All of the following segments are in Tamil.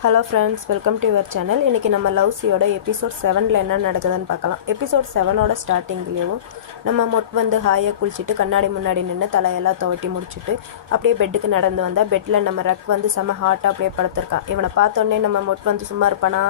Hello friends, welcome to your channel. இன்றைக்கி நம்ம லவ்ஸியோட எபிசோட் 7ல் என்ன நடக்குதுன்னு பார்க்கலாம். எபிசோட் 7ஓட ஸ்டார்டிங்லேயும் நம்ம வந்து ஹாயாக குளிச்சுட்டு கண்ணாடி முன்னாடி நின்று தலையெல்லாம் துவட்டி முடிச்சுட்டு அப்படியே பெட்டுக்கு நடந்து வந்தால் பெட்டில் நம்ம ரக் வந்து செம்ம ஹாட்டாக அப்படியே படுத்திருக்கான். இவனை பார்த்தோன்னே நம்ம வந்து சும்மா இருப்பானா,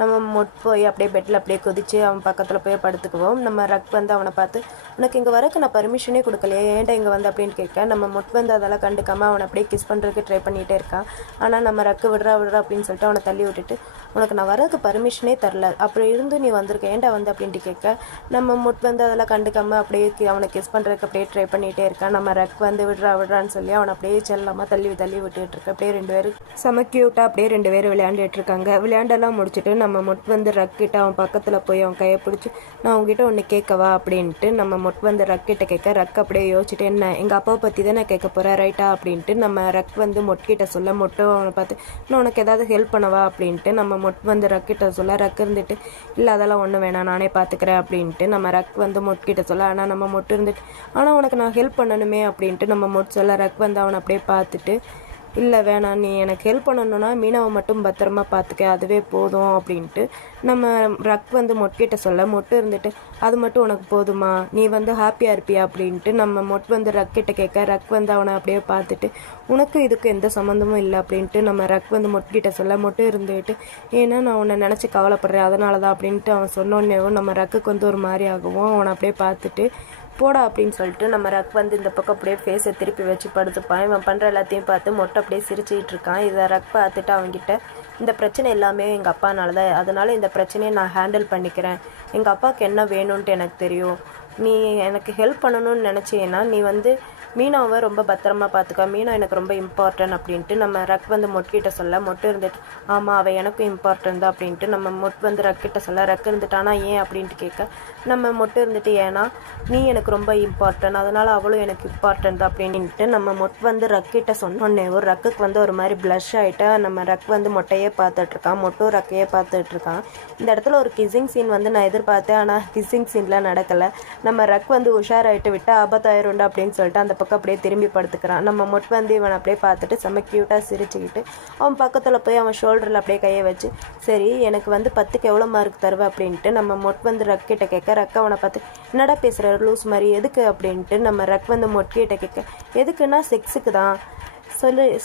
நம்ம போய் அப்படியே பெட்டில் அப்படியே குதித்து அவன் பக்கத்தில் போய் படுத்துக்குவோம். நம்ம ரக் வந்து அவனை பார்த்து, உனக்கு இங்கே வரக்கு நான் பர்மிஷனே கொடுக்கலையே, ஏன்டா இங்கே வந்து அப்படின்னு கேட்க, நம்ம வந்து அதெல்லாம் கண்டுக்காமல் அவனை அப்படியே கிஸ் பண்ணுறதுக்கு ட்ரை பண்ணிகிட்டே இருக்கான். ஆனால் நம்ம ரக்கு விடுறா அப்படின்னு சொல்லிட்டு அவனை தள்ளி விட்டுட்டு, உனக்கு நான் வரதுக்கு பர்மிஷனே தரல, அப்படி இருந்து நீ வந்திருக்க, ஏன்டா வந்து அப்படின்ட்டு கேட்க, நம்ம வந்து அதெல்லாம் கண்டுக்காமல் அப்படியே அவனை கிஸ் பண்ணுறதுக்கு அப்படியே ட்ரை பண்ணிகிட்டே இருக்கான். நம்ம ரக் வந்து விடுறான்னு சொல்லி அவனை அப்படியே செல்லாமல் தள்ளி விட்டுட்டு இருக்க. அப்படியே 2 பேரும் செம க்யூட்டாக அப்படியே 2 பேரும் விளையாண்டுட்டு இருக்காங்க. விளையாண்டெல்லாம் முடிச்சுட்டு நம்ம வந்து ரக்கிட்ட அவன் பக்கத்தில் போய் அவன் கையை பிடிச்சி, நான் உங்ககிட்ட ஒன்று கேட்கவா அப்படின்ட்டு நம்ம வந்து ரக்கிட்ட கேட்க, ரக் அப்படியே யோசிச்சுட்டு, என்ன எங்கள் அப்பாவை பற்றி தான் நான் கேட்க போகிறேன் ரைட்டா அப்படின்ட்டு நம்ம ரக் வந்து மொட்கிட்ட சொல்ல, மொட்டும் அவனை பார்த்து, நான் உனக்கு ஏதாவது ஹெல்ப் பண்ணவா அப்படின்ட்டு நம்ம வந்து ரக்கிட்ட சொல்ல, ரக் இருந்துட்டு, இல்லை அதெல்லாம் ஒன்றும் வேணாம் நானே பார்த்துக்கிறேன் அப்படின்ட்டு நம்ம ரக் வந்து மொட்கிட்ட சொல்ல, ஆனால் நம்ம மொட்டு இருந்துட்டு, ஆனால் உனக்கு நான் ஹெல்ப் பண்ணணுமே அப்படின்ட்டு நம்ம மொட்டு சொல்ல, ரக் வந்து அவனை அப்படியே பார்த்துட்டு, இல்லை வேணாம், நீ எனக்கு ஹெல்ப் பண்ணணுன்னா மீனாவை மட்டும் பத்திரமா பார்த்துக்க, அதுவே போதும் அப்படின்ட்டு நம்ம ரக் வந்து மொட்கிட்ட சொல்ல, மொட்டு இருந்துட்டு, அது மட்டும் உனக்கு போதுமா, நீ வந்து ஹாப்பியாக இருப்பியா அப்படின்ட்டு நம்ம வந்து ரக்கிட்ட கேட்க, ரக் வந்து அவனை அப்படியே பார்த்துட்டு, உனக்கு இதுக்கு எந்த சம்மந்தமும் இல்லை அப்படின்ட்டு நம்ம ரக் வந்து மொட்கிட்ட சொல்ல, மொட்டு இருந்துட்டு, ஏன்னா நான் உன்னை நினச்சி கவலைப்படுறேன் அதனால தான் அப்படின்ட்டு அவன் சொன்னோன்னேவும் நம்ம ரக்குக்கு வந்து ஒரு மாதிரி ஆகவும் அவனை அப்படியே பார்த்துட்டு, போடா அப்படின்னு சொல்லிட்டு நம்ம ரக் வந்து இந்த பக்கம் அப்படியே ஃபேஸை திருப்பி வச்சு படுத்துப்பான். இவன் பண்ணுற எல்லாத்தையும் பார்த்து மொட்டை அப்படியே சிரிச்சுக்கிட்டு இருக்கான். இதை ரக் பார்த்துட்டு அவங்ககிட்ட, இந்த பிரச்சனை எல்லாமே எங்கள் அப்பானால தான், அதனால் இந்த பிரச்சனையை நான் ஹேண்டில் பண்ணிக்கிறேன், எங்கள் அப்பாவுக்கு என்ன வேணும்ன்ட்டு எனக்கு தெரியும், நீ எனக்கு ஹெல்ப் பண்ணணும்னு நினச்சேன்னா நீ வந்து மீனாவை ரொம்ப பத்திரமா பார்த்துக்க, மீனா எனக்கு ரொம்ப இம்பார்ட்டன்ட் அப்படின்ட்டு நம்ம ரக் வந்து மொட்கிட்ட சொல்ல, மொட்டு இருந்துட்டு, ஆமாம் அவள் எனக்கும் இம்பார்ட்டன்ட் தான் அப்படின்ட்டு நம்ம வந்து ரக்கிட்ட சொல்ல, ரக் இருந்துட்டு, ஆனால் ஏன் அப்படின்ட்டு கேட்க, நம்ம மொட்டு இருந்துட்டு, ஏன்னா நீ எனக்கு ரொம்ப இம்பார்ட்டன்ட், அதனால் அவளும் எனக்கு இம்பார்ட்டன்ட் தான் அப்படின்ட்டு நம்ம வந்து ரக்கிட்ட சொன்னோன்னே ஒரு ரக்குக்கு வந்து ஒரு மாதிரி ப்ளஷ் ஆகிட்டா. நம்ம ரக் வந்து மொட்டையே பார்த்துட்ருக்கான், மொட்டும் ரக்கையே பார்த்துட்ருக்கான். இந்த இடத்துல ஒரு கிஸ்ஸிங் சீன் வந்து நான் எதிர்பார்த்தேன், ஆனால் கிஸ்ஸிங் சீன்லாம் நடக்கலை. நம்ம ரக் வந்து உஷாராயிட்டு விட்டு ஆபத்தாயிருண்டா அப்படின்னு சொல்லிட்டு அந்த பக்கம் அப்படியே திரும்பி படுத்துக்கிறான். நம்ம வந்து இவனை அப்படியே பார்த்துட்டு செம்ம க்யூட்டாக சிரிச்சுக்கிட்டு அவன் பக்கத்தில் போய் அவன் ஷோல்டரில் அப்படியே கையை வச்சு, சரி எனக்கு வந்து 10க்கு எவ்வளோ மார்க் தருவேன் அப்படின்ட்டு நம்ம வந்து ரக்கிட்ட கேட்க, ரக் அவனை பார்த்து, என்னடா பேசுகிற லூஸ் மாதிரி, எதுக்கு அப்படின்ட்டு நம்ம ரக் வந்து மொட்கிட்ட கேட்க, எதுக்குன்னா 6க்கு தான்,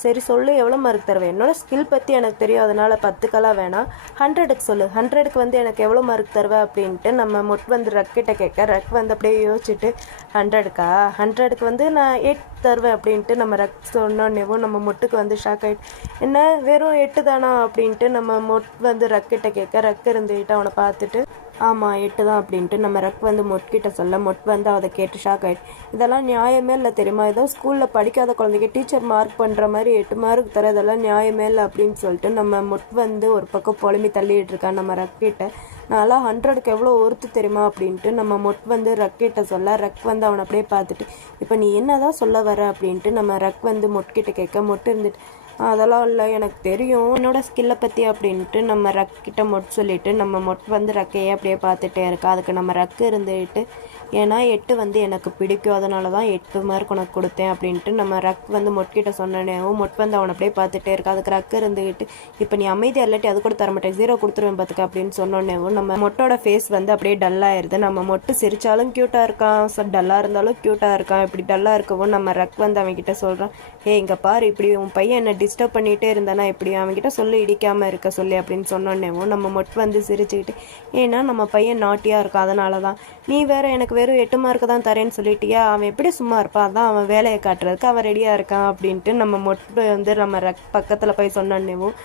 சரி சொல்லு எவ்வளோ மார்க் தருவேன், என்னோட ஸ்கில் பற்றி எனக்கு தெரியும், அதனால் 10க்கெல்லாம் வேணாம், 100க்கு சொல்லு, 100க்கு வந்து எனக்கு எவ்வளோ மார்க் தருவேன் அப்படின்ட்டு நம்ம வந்து ரக்கிட்ட கேட்க, ரக் வந்து அப்படியே யோசிச்சுட்டு, 100க்கு வந்து நான் 8 தருவேன் அப்படின்ட்டு நம்ம ரக் சொன்னோன்னேவும் நம்ம மொட்டுக்கு வந்து ஷாக் ஆகிட்டு, என்ன வெறும் 8 தானா அப்படின்ட்டு நம்ம வந்து ரக்கிட்ட கேட்க, ரக் இருந்துக்கிட்டு அவனை பார்த்துட்டு, ஆமாம் 8 தான் அப்படின்ட்டு நம்ம ரக் வந்து மொட்கிட்ட சொல்ல, வந்து அதை கேட்டு ஷாக் ஆகிட்டு, இதெல்லாம் நியாயமே இல்லை தெரியுமா, ஏதோ ஸ்கூலில் படிக்காத குழந்தைங்க டீச்சர் மார்க் பண்ணுற மாதிரி 8 மார்க் தர, இதெல்லாம் நியாயமே இல்லை அப்படின்னு சொல்லிட்டு நம்ம வந்து ஒரு பக்கம் புலம்பி தள்ளிட்டு இருக்கான். நம்ம ரக்கிட்ட, நான்லாம் 100க்கு எவ்வளோ ஒருத்து தெரியுமா அப்படின்ட்டு நம்ம வந்து ரக்கிட்ட சொல்ல, ரக் வந்து அவனை அப்படியே பார்த்துட்டு, இப்போ நீ என்ன தான் சொல்ல வர அப்படின்ட்டு நம்ம ரக் வந்து மொட்கிட்ட கேட்க, மொட்டு இருந்துட்டு, அதெல்லாம் இல்லை எனக்கு தெரியும் என்னோடய ஸ்கில்லை பற்றி அப்படின்ட்டு நம்ம ரக்கிட்ட சொல்லிவிட்டு நம்ம வந்து ரக்கையே அப்படியே பார்த்துட்டே இருக்கா. அதுக்கு நம்ம ரக்கு இருந்துட்டு, ஏன்னா 8 வந்து எனக்கு பிடிக்கும், அதனால தான் 8 மார்க் உனக்கு கொடுத்தேன் அப்படின்ட்டு நம்ம ரக் வந்து மொட்கிட்ட சொன்னேனேவும் வந்து அவனை அப்படியே பார்த்துட்டே இருக்கா. அதுக்கு ரக்கு இருந்துக்கிட்டு, இப்போ நீ அமைதியாக இல்லாட்டி அது கூட தரமாட்டேன், 0 கொடுத்துருவேன் பார்த்துக்க அப்படின்னு சொன்னோன்னேவும் நம்ம மொட்டோட ஃபேஸ் வந்து அப்படியே டல்லாகிடுது. நம்ம மொட்டு சிரித்தாலும் க்யூட்டாக இருக்கான், டல்லாக இருந்தாலும் க்யூட்டாக இருக்கான். இப்படி டல்லாக இருக்கவும் நம்ம ரக் வந்து அவன்கிட்ட சொல்கிறான், இங்கே பாரு, இப்படி உன் பையன் என்ன டிஸ்டர்ப் பண்ணிகிட்டே இருந்தானா, இப்படி அவன்கிட்ட சொல்லி இடிக்காமல் இருக்க சொல்லி அப்படின்னு சொன்னோன்னேவும் நம்ம வந்து சிரிச்சுக்கிட்டு, ஏன்னா நம்ம பையன் நாட்டியாக இருக்கான், அதனால தான், நீ வேற எனக்கு வெறும் 8 மார்க்கு தான் தரேன்னு சொல்லிட்டியா, அவன் எப்படி சும்மா இருப்பான், அதான் அவன் வேலையை காட்டுறதுக்கு அவன் ரெடியாக இருக்கான் அப்படின்ட்டு நம்ம வந்து நம்ம ரக் பக்கத்தில் போய் சொன்னோன்னேவும்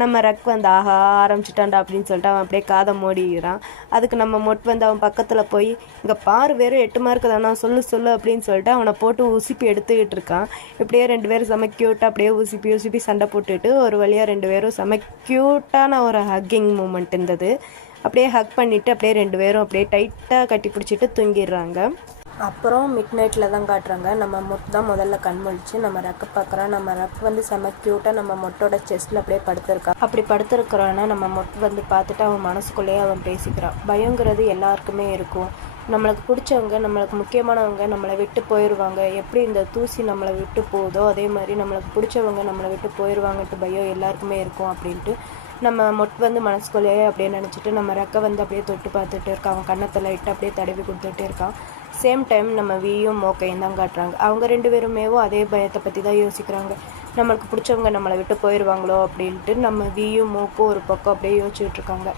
நம்ம ரக் வந்து ஆஹா ஆரம்பிச்சிட்டான்டா அப்படின்னு சொல்லிட்டு அவன் அப்படியே காதை மூடிக்கிறான். அதுக்கு நம்ம வந்து அவன் பக்கத்தில் போய், இங்கே பாரு வெறும் 8 மார்க்கு தானா, சொல்லு அப்படின்னு சொல்லிட்டு அவனை போட்டு உசுப்பி எடுத்துக்கிட்டு இருக்கான். இப்படியே 2 பேரும் செம க்யூட்டாக அப்படியே உசுப்பி சண்டை போட்டுட்டு ஒரு வழியாக 2 பேரும் செம க்யூட்டான ஒரு ஹக்கிங் மூமெண்ட் இருந்தது. அப்படியே ஹக் பண்ணிவிட்டு அப்படியே 2 பேரும் அப்படியே டைட்டாக கட்டி பிடிச்சிட்டு தூங்கிடுறாங்க. அப்புறம் மிட் நைட்டில் தான் காட்டுறாங்க. நம்ம தான் முதல்ல கண் முழிச்சு நம்ம ரக்கு பார்க்குறோம். நம்ம ரக் வந்து செம க்யூட்டாக நம்ம மொட்டோட செஸ்ட்டில் அப்படியே படுத்துருக்கான். அப்படி படுத்துருக்குறான்னா நம்ம வந்து பார்த்துட்டு அவன் மனசுக்குள்ளேயே அவன் பேசிக்கிறான், பயங்கிறது எல்லாருக்குமே இருக்கும், நம்மளுக்கு பிடிச்சவங்க, நம்மளுக்கு முக்கியமானவங்க நம்மளை விட்டு போயிடுவாங்க. எப்படி இந்த தூசி நம்மளை விட்டு போகுதோ அதே மாதிரி நம்மளுக்கு பிடிச்சவங்க நம்மளை விட்டு போயிடுவாங்கன்ட்டு பயம் எல்லாருக்குமே இருக்கும் அப்படின்ட்டு நம்ம வந்து மனசுக்குள்ளேயே அப்படியே நினச்சிட்டு நம்ம ரெக்கை வந்து அப்படியே தொட்டு பார்த்துட்டு இருக்கான். அவன் கன்னத்தை லைட்டாக அப்படியே தடவி கொடுத்துட்டே இருக்கான். சேம் டைம் நம்ம வீயும் மோக்கையும் தான் காட்டுறாங்க. அவங்க 2 பேருமேவும் அதே பயத்தை பற்றி தான் யோசிக்கிறாங்க. நம்மளுக்கு பிடிச்சவங்க நம்மளை விட்டு போயிடுவாங்களோ அப்படின்ட்டு நம்ம வீயும் மோக்கும் ஒரு பக்கம் அப்படியே யோசிச்சுட்டு இருக்காங்க.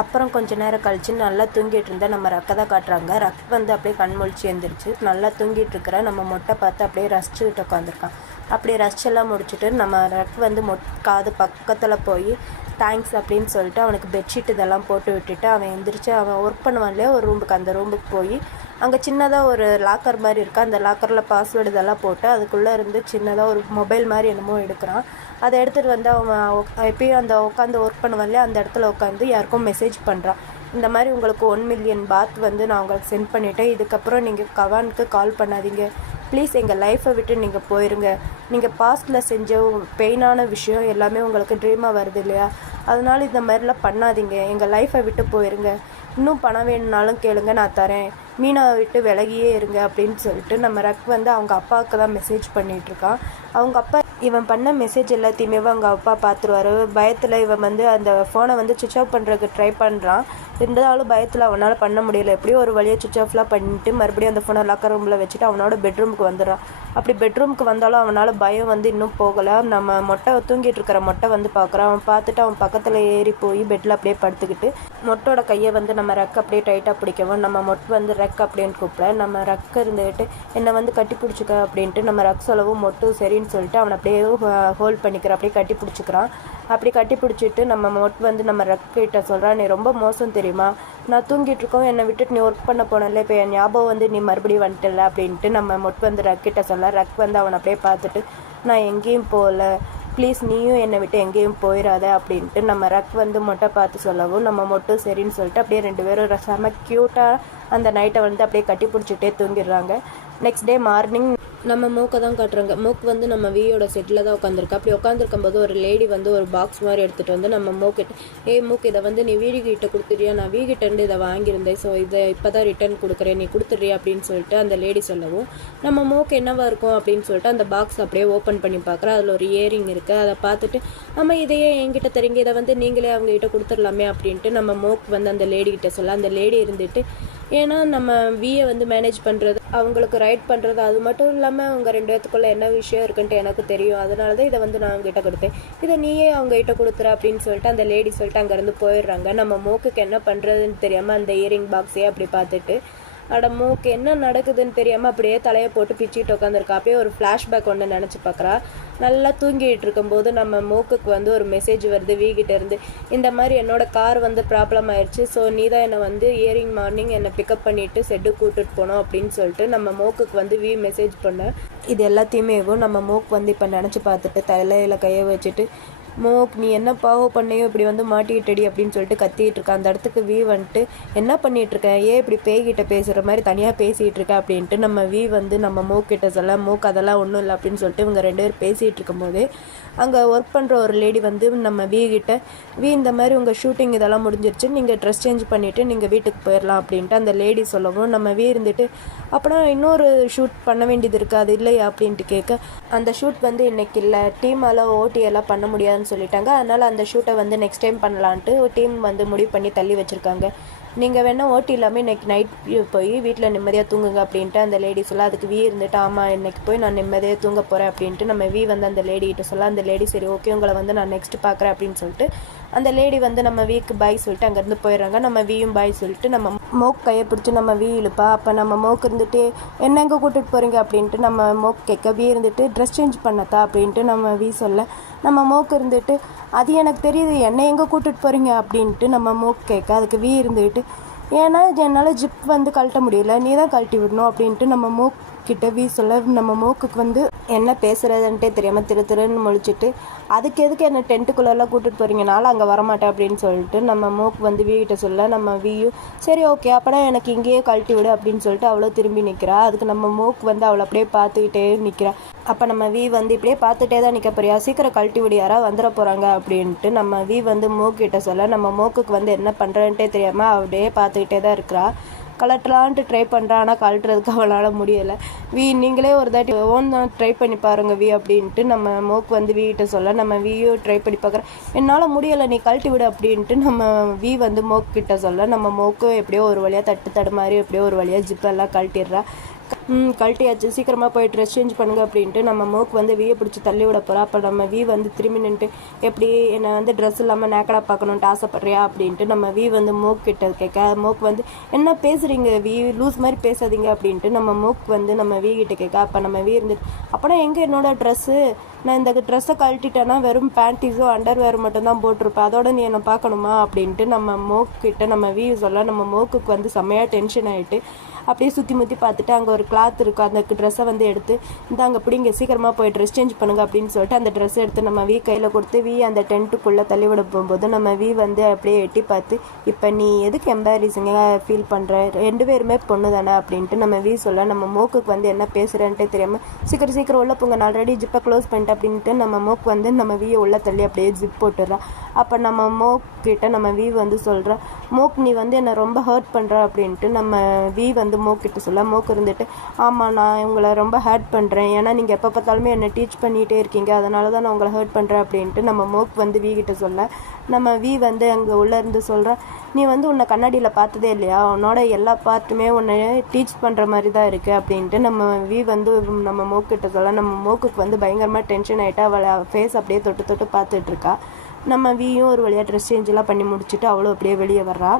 அப்புறம் கொஞ்சம் நேரம் கழித்து நல்லா தூங்கிட்டு இருந்தால் நம்ம ரக்கை தான் காட்டுறாங்க. ரக் வந்து அப்படியே கண்முழிச்சு எழுந்திரிச்சு நல்லா தூங்கிட்டு இருக்கிற நம்ம மொட்டை பார்த்து அப்படியே ரசிச்சுக்கிட்டு உட்காந்துருக்கான். அப்படி ரசிச்செல்லாம் முடிச்சுட்டு நம்ம ரக் வந்து காது பக்கத்தில் போய் தேங்க்ஸ் அப்படின்னு சொல்லிட்டு அவனுக்கு பெட்ஷீட் இதெல்லாம் போட்டு விட்டுட்டு அவன் எந்திரிச்சு அவன் ஒர்க் பண்ணுவான் இல்லையா ஒரு ரூமுக்கு, அந்த ரூமுக்கு போய் அங்கே சின்னதாக ஒரு லாக்கர் மாதிரி இருக்குது. அந்த லாக்கரில் பாஸ்வேர்டு இதெல்லாம் போட்டு அதுக்குள்ளே இருந்து சின்னதாக ஒரு மொபைல் மாதிரி என்னமோ எடுக்கிறான். அதை எடுத்துகிட்டு வந்து அவன் எப்பயும் அந்த உட்காந்து ஒர்க் பண்ணுவான் இல்லையா அந்த இடத்துல உட்காந்து யாருக்கும் மெசேஜ் பண்ணுறான். இந்த மாதிரி உங்களுக்கு 1 மில்லியன் பாத் வந்து நான் உங்களுக்கு சென்ட் பண்ணிவிட்டேன். இதுக்கப்புறம் நீங்கள் கவானுக்கு கால் பண்ணாதீங்க ப்ளீஸ். எங்கள் லைஃப்பை விட்டு நீங்கள் போயிருங்க. நீங்கள் பாஸ்ட்டில் செஞ்ச பெயினான விஷயம் எல்லாமே உங்களுக்கு ட்ரீமாக வருது இல்லையா, அதனால் இந்த மாதிரிலாம் பண்ணாதீங்க. எங்கள் லைஃப்பை விட்டு போயிருங்க. இன்னும் பணம் வேணும்னாலும் கேளுங்க, நான் தரேன். மீனாவை விட்டு விலகியே இருங்க அப்படின்னு சொல்லிட்டு நம்ம ரக் வந்து அவங்க அப்பாவுக்கு தான் மெசேஜ் பண்ணிகிட்ருக்கான். அவங்க அப்பா இவன் பண்ண மெசேஜ் எல்லாத்தையுமே அவங்க அப்பா பார்த்துருவார். பயத்தில் இவன் வந்து அந்த ஃபோனை வந்து சுவிட்ச் ஆஃப் பண்ணுறதுக்கு ட்ரை பண்ணுறான். இருந்தாலும் பயத்தில் அவனால் பண்ண முடியல. எப்படியோ ஒரு வழியாக சுவிட்ச் ஆஃப்லாம் பண்ணிட்டு மறுபடியும் அந்த ஃபோனை லாக்கர் ரூமில் வச்சுட்டு அவனோட பெட்ரூமுக்கு வந்துடுறான். அப்படி பெட்ரூமுக்கு வந்தாலும் அவனால் பயம் வந்து இன்னும் போகலை. நம்ம மொட்டை தூங்கிட்டு இருக்கிற மொட்டை வந்து பார்க்குறான். அவன் பார்த்துட்டு அவன் பக்கத்தில் ஏறி போய் பெட்டில் அப்படியே படுத்துக்கிட்டு மொட்டோட கையை வந்து நம்ம ரக் அப்படியே டைட்டாக பிடிக்கவும் நம்ம மொட்டை வந்து ரக் அப்படின்னு கூப்பிட நம்ம ரக் இருந்துக்கிட்டு என்னை வந்து கட்டி பிடிச்சிக்க அப்படின்ட்டு நம்ம ரக் சொல்லவும் மொட்டு சரின்னு சொல்லிட்டு அவனை அப்படியே ஹோல்ட் பண்ணிக்கிற அப்படியே கட்டி பிடிச்சிக்கிறான். அப்படி கட்டி பிடிச்சிட்டு நம்ம மொட்டு வந்து நம்ம ரக்கிட்ட சொல்கிறான், நீ ரொம்ப மோசம் தெரியுமா, நான் தூங்கிட்டு இருக்கோம் என்னை விட்டுட்டு நீ ஒர்க் பண்ண போனல, இப்போ என் ஞாபகம் வந்து நீ மறுபடியும் வந்துட்டல அப்படின்ட்டு நம்ம மொட்டு வந்து ரக்கிட்ட சொல்ல. ரக் வந்து அவனை அப்படியே பார்த்துட்டு நான் எங்கேயும் போகல ப்ளீஸ் நீயும் என்னை விட்டு எங்கேயும் போயிடாத அப்படின்ட்டு நம்ம ரக் வந்து மொட்டை பார்த்து சொல்லவும் நம்ம மொட்டும் சரின்னு சொல்லிட்டு அப்படியே 2 பேரும் செம க்யூட்டாக அந்த நைட்டை வந்து அப்படியே கட்டி பிடிச்சிட்டே தூங்கிடுறாங்க. நெக்ஸ்ட் டே மார்னிங் நம்ம மூக்கை தான் காட்டுறாங்க. மூக்கு வந்து நம்ம வீயோட செட்டில் தான் உட்காந்துருக்கா. அப்படி உட்காந்துருக்கும் போது ஒரு லேடி வந்து ஒரு பாக்ஸ் மாதிரி எடுத்துகிட்டு வந்து நம்ம மூக்கிட்ட மூக்கு இதை வந்து நீ வீடுகிட்ட கொடுத்துறியா, நான் வீகிட்டேருந்து இதை வாங்கியிருந்தேன், ஸோ இதை இப்போ தான் ரிட்டர்ன் கொடுக்குறேன், நீ கொடுத்துட்றியா அப்படின்னு சொல்லிட்டு அந்த லேடி சொல்லவும் நம்ம மூக்கு என்னவா இருக்கும் அப்படின்னு சொல்லிட்டு அந்த பாக்ஸ் அப்படியே ஓப்பன் பண்ணி பார்க்குறேன். அதில் ஒரு இயரிங் இருக்குது. அதை பார்த்துட்டு ஆமாம் இதையே என்கிட்ட தரீங்க, இதை வந்து நீங்களே அவங்ககிட்ட கொடுத்துடலாமே அப்படின்ட்டு நம்ம மூக்கு வந்து அந்த லேடிக்கிட்ட சொல்ல. அந்த லேடி இருந்துட்டு ஏன்னா நம்ம வீயை வந்து மேனேஜ் பண்ணுறது அவங்களுக்கு ரைட் பண்ணுறது அது மட்டும் இல்லாமல் அவங்க 2 பேத்துக்குள்ளே என்ன விஷயம் இருக்குன்ட்டு எனக்கு தெரியும், அதனால தான் இதை வந்து நான் அவங்ககிட்ட கொடுத்தேன், இதை நீயே அவங்ககிட்ட கொடுத்துற அப்படின்னு சொல்லிட்டு அந்த லேடி சொல்லிட்டு அங்கேருந்து போயிடுறாங்க. நம்ம மூக்குக்கு என்ன பண்ணுறதுன்னு தெரியாமல் அந்த இயரிங் பாக்ஸே அப்படி பார்த்துட்டு அட மூக்கு என்ன நடக்குதுன்னு தெரியாமல் அப்படியே தலையை போட்டு பிச்சுட்டு உட்காந்துருக்கா. அப்படியே ஒரு ஃப்ளாஷ்பேக் ஒன்று நினச்சி பார்க்குறா. நல்லா தூங்கிட்டு இருக்கும்போது நம்ம மூக்குக்கு வந்து ஒரு மெசேஜ் வருது வீகிட்ட இருந்து, இந்த மாதிரி என்னோட கார் வந்து ப்ராப்ளம் ஆயிடுச்சு, ஸோ நீ தான் என்னை வந்து இயரிங் மார்னிங் என்னை பிக்கப் பண்ணிவிட்டு செட்டு கூட்டிட்டு போனோம் அப்படின்னு சொல்லிட்டு நம்ம மூக்குக்கு வந்து மெசேஜ் பண்ண. இது எல்லாத்தையுமே நம்ம மூக்கு வந்து இப்போ நினச்சி பார்த்துட்டு தலையில் கையை வச்சுட்டு மோக் நீ என்ன பாவம் பண்ணையோ இப்படி வந்து மாட்டிக்கிட்டடி அப்படின்னு சொல்லிட்டு கத்திட்டு இருக்கா. அந்த இடத்துக்கு வந்துட்டு என்ன பண்ணிட்டு இருக்கேன், ஏன் இப்படி பேய்கிட்ட பேசுகிற மாதிரி தனியாக பேசிகிட்டு இருக்கேன் அப்படின்ட்டு நம்ம வந்து நம்ம மூக்கிட்ட சொல்ல. மூக்கு அதெல்லாம் ஒன்றும் இல்லை அப்படின்னு சொல்லிட்டு இவங்க 2 பேர் பேசிகிட்டு இருக்கும்போது அங்கே ஒர்க் பண்ணுற ஒரு லேடி வந்து நம்ம கிட்ட இந்த மாதிரி உங்கள் ஷூட்டிங் இதெல்லாம் முடிஞ்சிருச்சு, நீங்கள் ட்ரெஸ் சேஞ்ச் பண்ணிவிட்டு நீங்கள் வீட்டுக்கு போயிடலாம் அப்படின்ட்டு அந்த லேடி சொல்லவும் நம்ம இருந்துட்டு அப்புறம் இன்னொரு ஷூட் பண்ண வேண்டியது இருக்குது அது இல்லையா அப்படின்ட்டு கேட்க, அந்த ஷூட் வந்து இன்றைக்கி இல்லை, டீமால் ஓட்டி எல்லாம் பண்ண முடியாதுன்னு சொல்லிட்டாங்க, அதனால் அந்த ஷூட்டை வந்து நெக்ஸ்ட் டைம் பண்ணலான்ட்டு டீம் வந்து முடிவு பண்ணி தள்ளி வச்சுருக்காங்க, நீங்கள் வேணால் ஓட்டி இல்லாமல் இன்றைக்கி நைட் போய் வீட்டில் நிம்மதியாக தூங்குங்க அப்படின்ட்டு அந்த லேடி சொல்ல. அதுக்கு இருந்துட்டு ஆமாம் இன்றைக்கி போய் நான் நிம்மதியாக தூங்க போகிறேன் அப்படின்ட்டு நம்ம வந்து அந்த லேடிகிட்ட சொல்ல. அந்த லேடி சரி ஓகே உங்களை வந்து நான் நெக்ஸ்ட் பார்க்குறேன் அப்படின்னு சொல்லிட்டு அந்த லேடி வந்து நம்ம வீக்கு பாய் சொல்லிட்டு அங்கேருந்து போயிடுறாங்க. நம்ம பாய் சொல்லிட்டு நம்ம மோக் கையை பிடிச்சி நம்ம இழுப்பா. அப்போ நம்ம மோக்கு இருந்துட்டு என்ன எங்கே கூட்டிகிட்டு போகிறீங்க அப்படின்ட்டு நம்ம மோக் கேட்க. இருந்துட்டு ட்ரெஸ் சேஞ்ச் பண்ணத்தா அப்படின்ட்டு நம்ம சொல்ல. நம்ம மோக்கு இருந்துட்டு அது எனக்கு தெரியுது என்ன எங்கே கூட்டிகிட்டு போகிறீங்க அப்படின்ட்டு நம்ம மோக் கேட்க. அதுக்கு இருந்துட்டு ஏன்னா என்னால் ஜிப் வந்து கழட்ட முடியல, நீ தான் கழட்டி விடணும் அப்படின்ட்டு நம்ம மூக்கிட்ட சொல்ல. நம்ம மூக்குக்கு வந்து என்ன பேசுகிறதுன்ட்டே தெரியாமல் திருன்னு முழிச்சிட்டு அதுக்கு எதுக்கு என்ன டென்ட்டுக்குள்ளெல்லாம் கூட்டிகிட்டு போகிறீங்க, நானும் அங்கே வரமாட்டேன் அப்படின்னு சொல்லிட்டு நம்ம மூக்கு வந்து வீகிட்ட சொல்ல. நம்ம சரி ஓகே அப்போனா எனக்கு இங்கேயே கழட்டி விடு அப்படின்னு சொல்லிட்டு அவ்வளோ திரும்பி நிற்கிறா. அதுக்கு நம்ம மூக்கு வந்து அவளை அப்படியே பார்த்துக்கிட்டே நிற்கிறா. அப்போ நம்ம வந்து இப்படியே பார்த்துட்டே தான் நிற்க போறியா, சீக்கிரம் கழட்டி விடு யாராவது வந்துட போகிறாங்க அப்படின்ட்டு நம்ம வந்து மூக்கிட்ட சொல்ல. நம்ம மூக்குக்கு வந்து என்ன பண்ணுறன்ட்டே தெரியாமல் அப்படியே பார்த்துக்கிட்டே தான் இருக்கிறா. கலட்டலான்ட்டு ட்ரை பண்ணுறான். ஆனால் கழட்டுறதுக்கு அவளால் முடியலை. நீங்களே ஒரு தாட்டி தான் ட்ரை பண்ணி பாருங்க அப்படின்ட்டு நம்ம மோக் வந்து வீகிட்ட சொல்ல, நம்ம வீயும் ட்ரை பண்ணி பார்க்குறேன். என்னால் முடியலை, நீ கழட்டி விடு அப்படின்ட்டு நம்ம வந்து மோக் கிட்ட சொல்ல, நம்ம மோக்கும் எப்படியோ ஒரு வழியாக தட்டு மாதிரி எப்படியோ ஒரு வழியாக ஜிப்பெல்லாம் கழட்டிடுறா. கழட்டியாச்சு, சீக்கிரமாக போய் ட்ரெஸ் சேஞ்ச் பண்ணுங்க அப்படின்ட்டு நம்ம மோக் வந்து வீயை பிடிச்சி தள்ளி விட போகிறா. அப்போ நம்ம வந்து திரும்பி நின்றுட்டு, எப்படி என்னை வந்து ட்ரெஸ் இல்லாமல் நேக்கடாக பார்க்கணுன்ட்டு ஆசைப்பட்றியா அப்படின்ட்டு நம்ம வந்து மோக் கிட்ட கேட்க, மோக் வந்து என்ன பேசுகிறீங்க லூஸ் மாதிரி பேசாதீங்க அப்படின்ட்டு நம்ம மோக் வந்து நம்ம கிட்ட கேட்க. அப்போ நம்ம இருந்துட்டு, அப்போனா எங்கே என்னோட ட்ரெஸ்ஸு, நான் இந்த ட்ரெஸ்ஸை கழட்டிட்டேன்னா வெறும் பேண்டிஸும் அண்டர்வேர் மட்டும்தான் போட்டிருப்பேன், அதோட நீ என்னை பார்க்கணுமா அப்படின்ட்டு நம்ம மோக் கிட்ட நம்ம சொல்ல, நம்ம மோக்குக்கு வந்து செம்மையாக டென்ஷன் ஆகிட்டு அப்படியே சுற்றி முற்றி பார்த்துட்டு அங்கே ஒரு கிளாத் இருக்கும், அந்த ட்ரெஸ்ஸை வந்து எடுத்து இந்த அங்கே பிடிங்க சீக்கிரமாக போய் ட்ரெஸ் சேஞ்ச் பண்ணுங்க அப்படின்னு சொல்லிட்டு அந்த ட்ரெஸ் எடுத்து நம்ம கையில் கொடுத்து அந்த டென்ட்டுக்குள்ளே தள்ளிவிட போகும்போது நம்ம வந்து அப்படியே எட்டி பார்த்து, இப்போ நீ எதுக்கு எம்பாரிசிங்காக ஃபீல் பண்ணுற, 2 பேருமே பொண்ணு தானே அப்படின்ட்டு நம்ம சொல்ல, நம்ம மோக்குக்கு வந்து என்ன பேசுகிறேன்ட்டே தெரியாமல் சீக்கிரம் உள்ள போங்க, நான் ஆல்ரெடி ஜிப்பை க்ளோஸ் பண்ணிட்டேன் அப்படின்ட்டு நம்ம மோக் வந்து நம்ம உள்ள தள்ளி அப்படியே ஜிப் போட்டுடுறான். அப்போ நம்ம மோக் கிட்ட நம்ம வந்து சொல்கிறா, மோக் நீ வந்து என்னை ரொம்ப ஹர்ட் பண்ணுற அப்படின்ட்டு நம்ம வந்து மோக் கிட்ட சொல்ல, மோக் இருந்துட்டு, ஆமாம் நான் உங்களை ரொம்ப ஹர்ட் பண்ணுறேன், ஏன்னா நீங்கள் எப்போ பார்த்தாலுமே என்னை டீச் பண்ணிகிட்டே இருக்கீங்க, அதனால தான் நான் உங்களை ஹர்ட் பண்ணுறேன் அப்படின்ட்டு நம்ம மோக் வந்து கிட்ட சொல்ல, நம்ம வந்து அங்கே உள்ளே இருந்து சொல்கிறா, நீ வந்து உன்னை கண்ணாடியில் பார்த்ததே இல்லையா, உன்னோட எல்லா பார்ட்டுமே உன்னை டீச் பண்ணுற மாதிரி தான் இருக்குது அப்படின்ட்டு நம்ம வந்து நம்ம மோக்கிட்ட சொல்ல, நம்ம மோக்குக்கு வந்து பயங்கரமாக டென்ஷன் ஆகிட்டா, அவளை ஃபேஸ் அப்படியே தொட்டு பார்த்துட்ருக்கா. நம்ம ஒரு வழியாக ட்ரெஸ் சேஞ்செலாம் பண்ணி முடிச்சுட்டு அவளும் அப்படியே வெளியே வர்றா.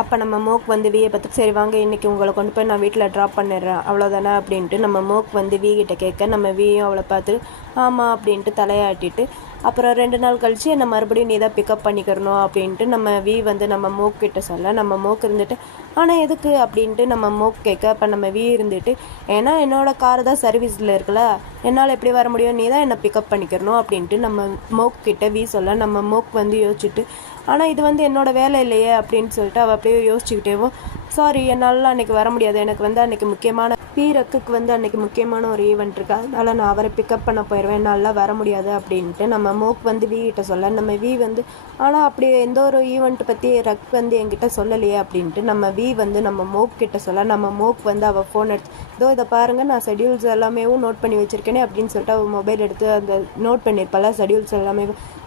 அப்போ நம்ம மோக் வந்து வீயை பார்த்து, சரி வாங்க இன்றைக்கி உங்களை கொண்டு போய் நான் வீட்டில் ட்ராப் பண்ணிடுறேன் அவ்வளோதானே அப்படின்ட்டு நம்ம மோக் வந்து கிட்ட கேட்க, நம்ம அவளை பார்த்து ஆமாம் அப்படின்ட்டு தலையாட்டிட்டு, அப்புறம் 2 நாள் கழித்து என்னை மறுபடியும் நீ தான் பிக்கப் பண்ணிக்கிறணும் அப்படின்ட்டு நம்ம வந்து நம்ம மோக் கிட்ட சொல்ல, நம்ம மோக் இருந்துட்டு, ஆனால் எதுக்கு அப்படின்ட்டு நம்ம மோக் கேட்க. அப்போ நம்ம இருந்துட்டு, ஏன்னா என்னோடய கார் தான் சர்வீஸில் இருக்குல்ல, என்னால் எப்படி வர முடியும், நீ தான் என்னை பிக்கப் பண்ணிக்கிறணும் அப்படின்ட்டு நம்ம மோக் கிட்ட சொல்ல, நம்ம மோக் வந்து யோசிச்சுட்டு, ஆனால் இது வந்து என்னோடய வேலை இல்லையே அப்படின்னு சொல்லிட்டு அவள் அப்படியே யோசிச்சுக்கிட்டேவும், சாரி என்னால் அன்றைக்கி வர முடியாது, எனக்கு வந்து அன்றைக்கி முக்கியமான ரக்குக்கு வந்து அன்றைக்கி முக்கியமான ஒரு ஈவெண்ட் இருக்குது, அதனால் நான் அவரை பிக்கப் பண்ண போயிடுவேன், என்னால் வர முடியாது அப்படின்ட்டு நம்ம மோக் வந்து கிட்ட சொல்ல, நம்ம வந்து ஆனால் அப்படி எந்த ஒரு ஈவெண்ட் பற்றி ரக் வந்து என்கிட்ட சொல்லலையே அப்படின்ட்டு நம்ம வந்து நம்ம மோக் கிட்ட சொல்ல, நம்ம மோக் வந்து அவள் ஃபோன் எடுத்து, இதோ இதை பாருங்கள் நான் ஷெடியூல்ஸ் எல்லாமே நோட் பண்ணி வச்சுருக்கேனே அப்படின்னு சொல்லிட்டு அவள் மொபைல் எடுத்து அந்த நோட் பண்ணியிருப்பாள் ஷெடியூல்ஸ் எல்லாமே,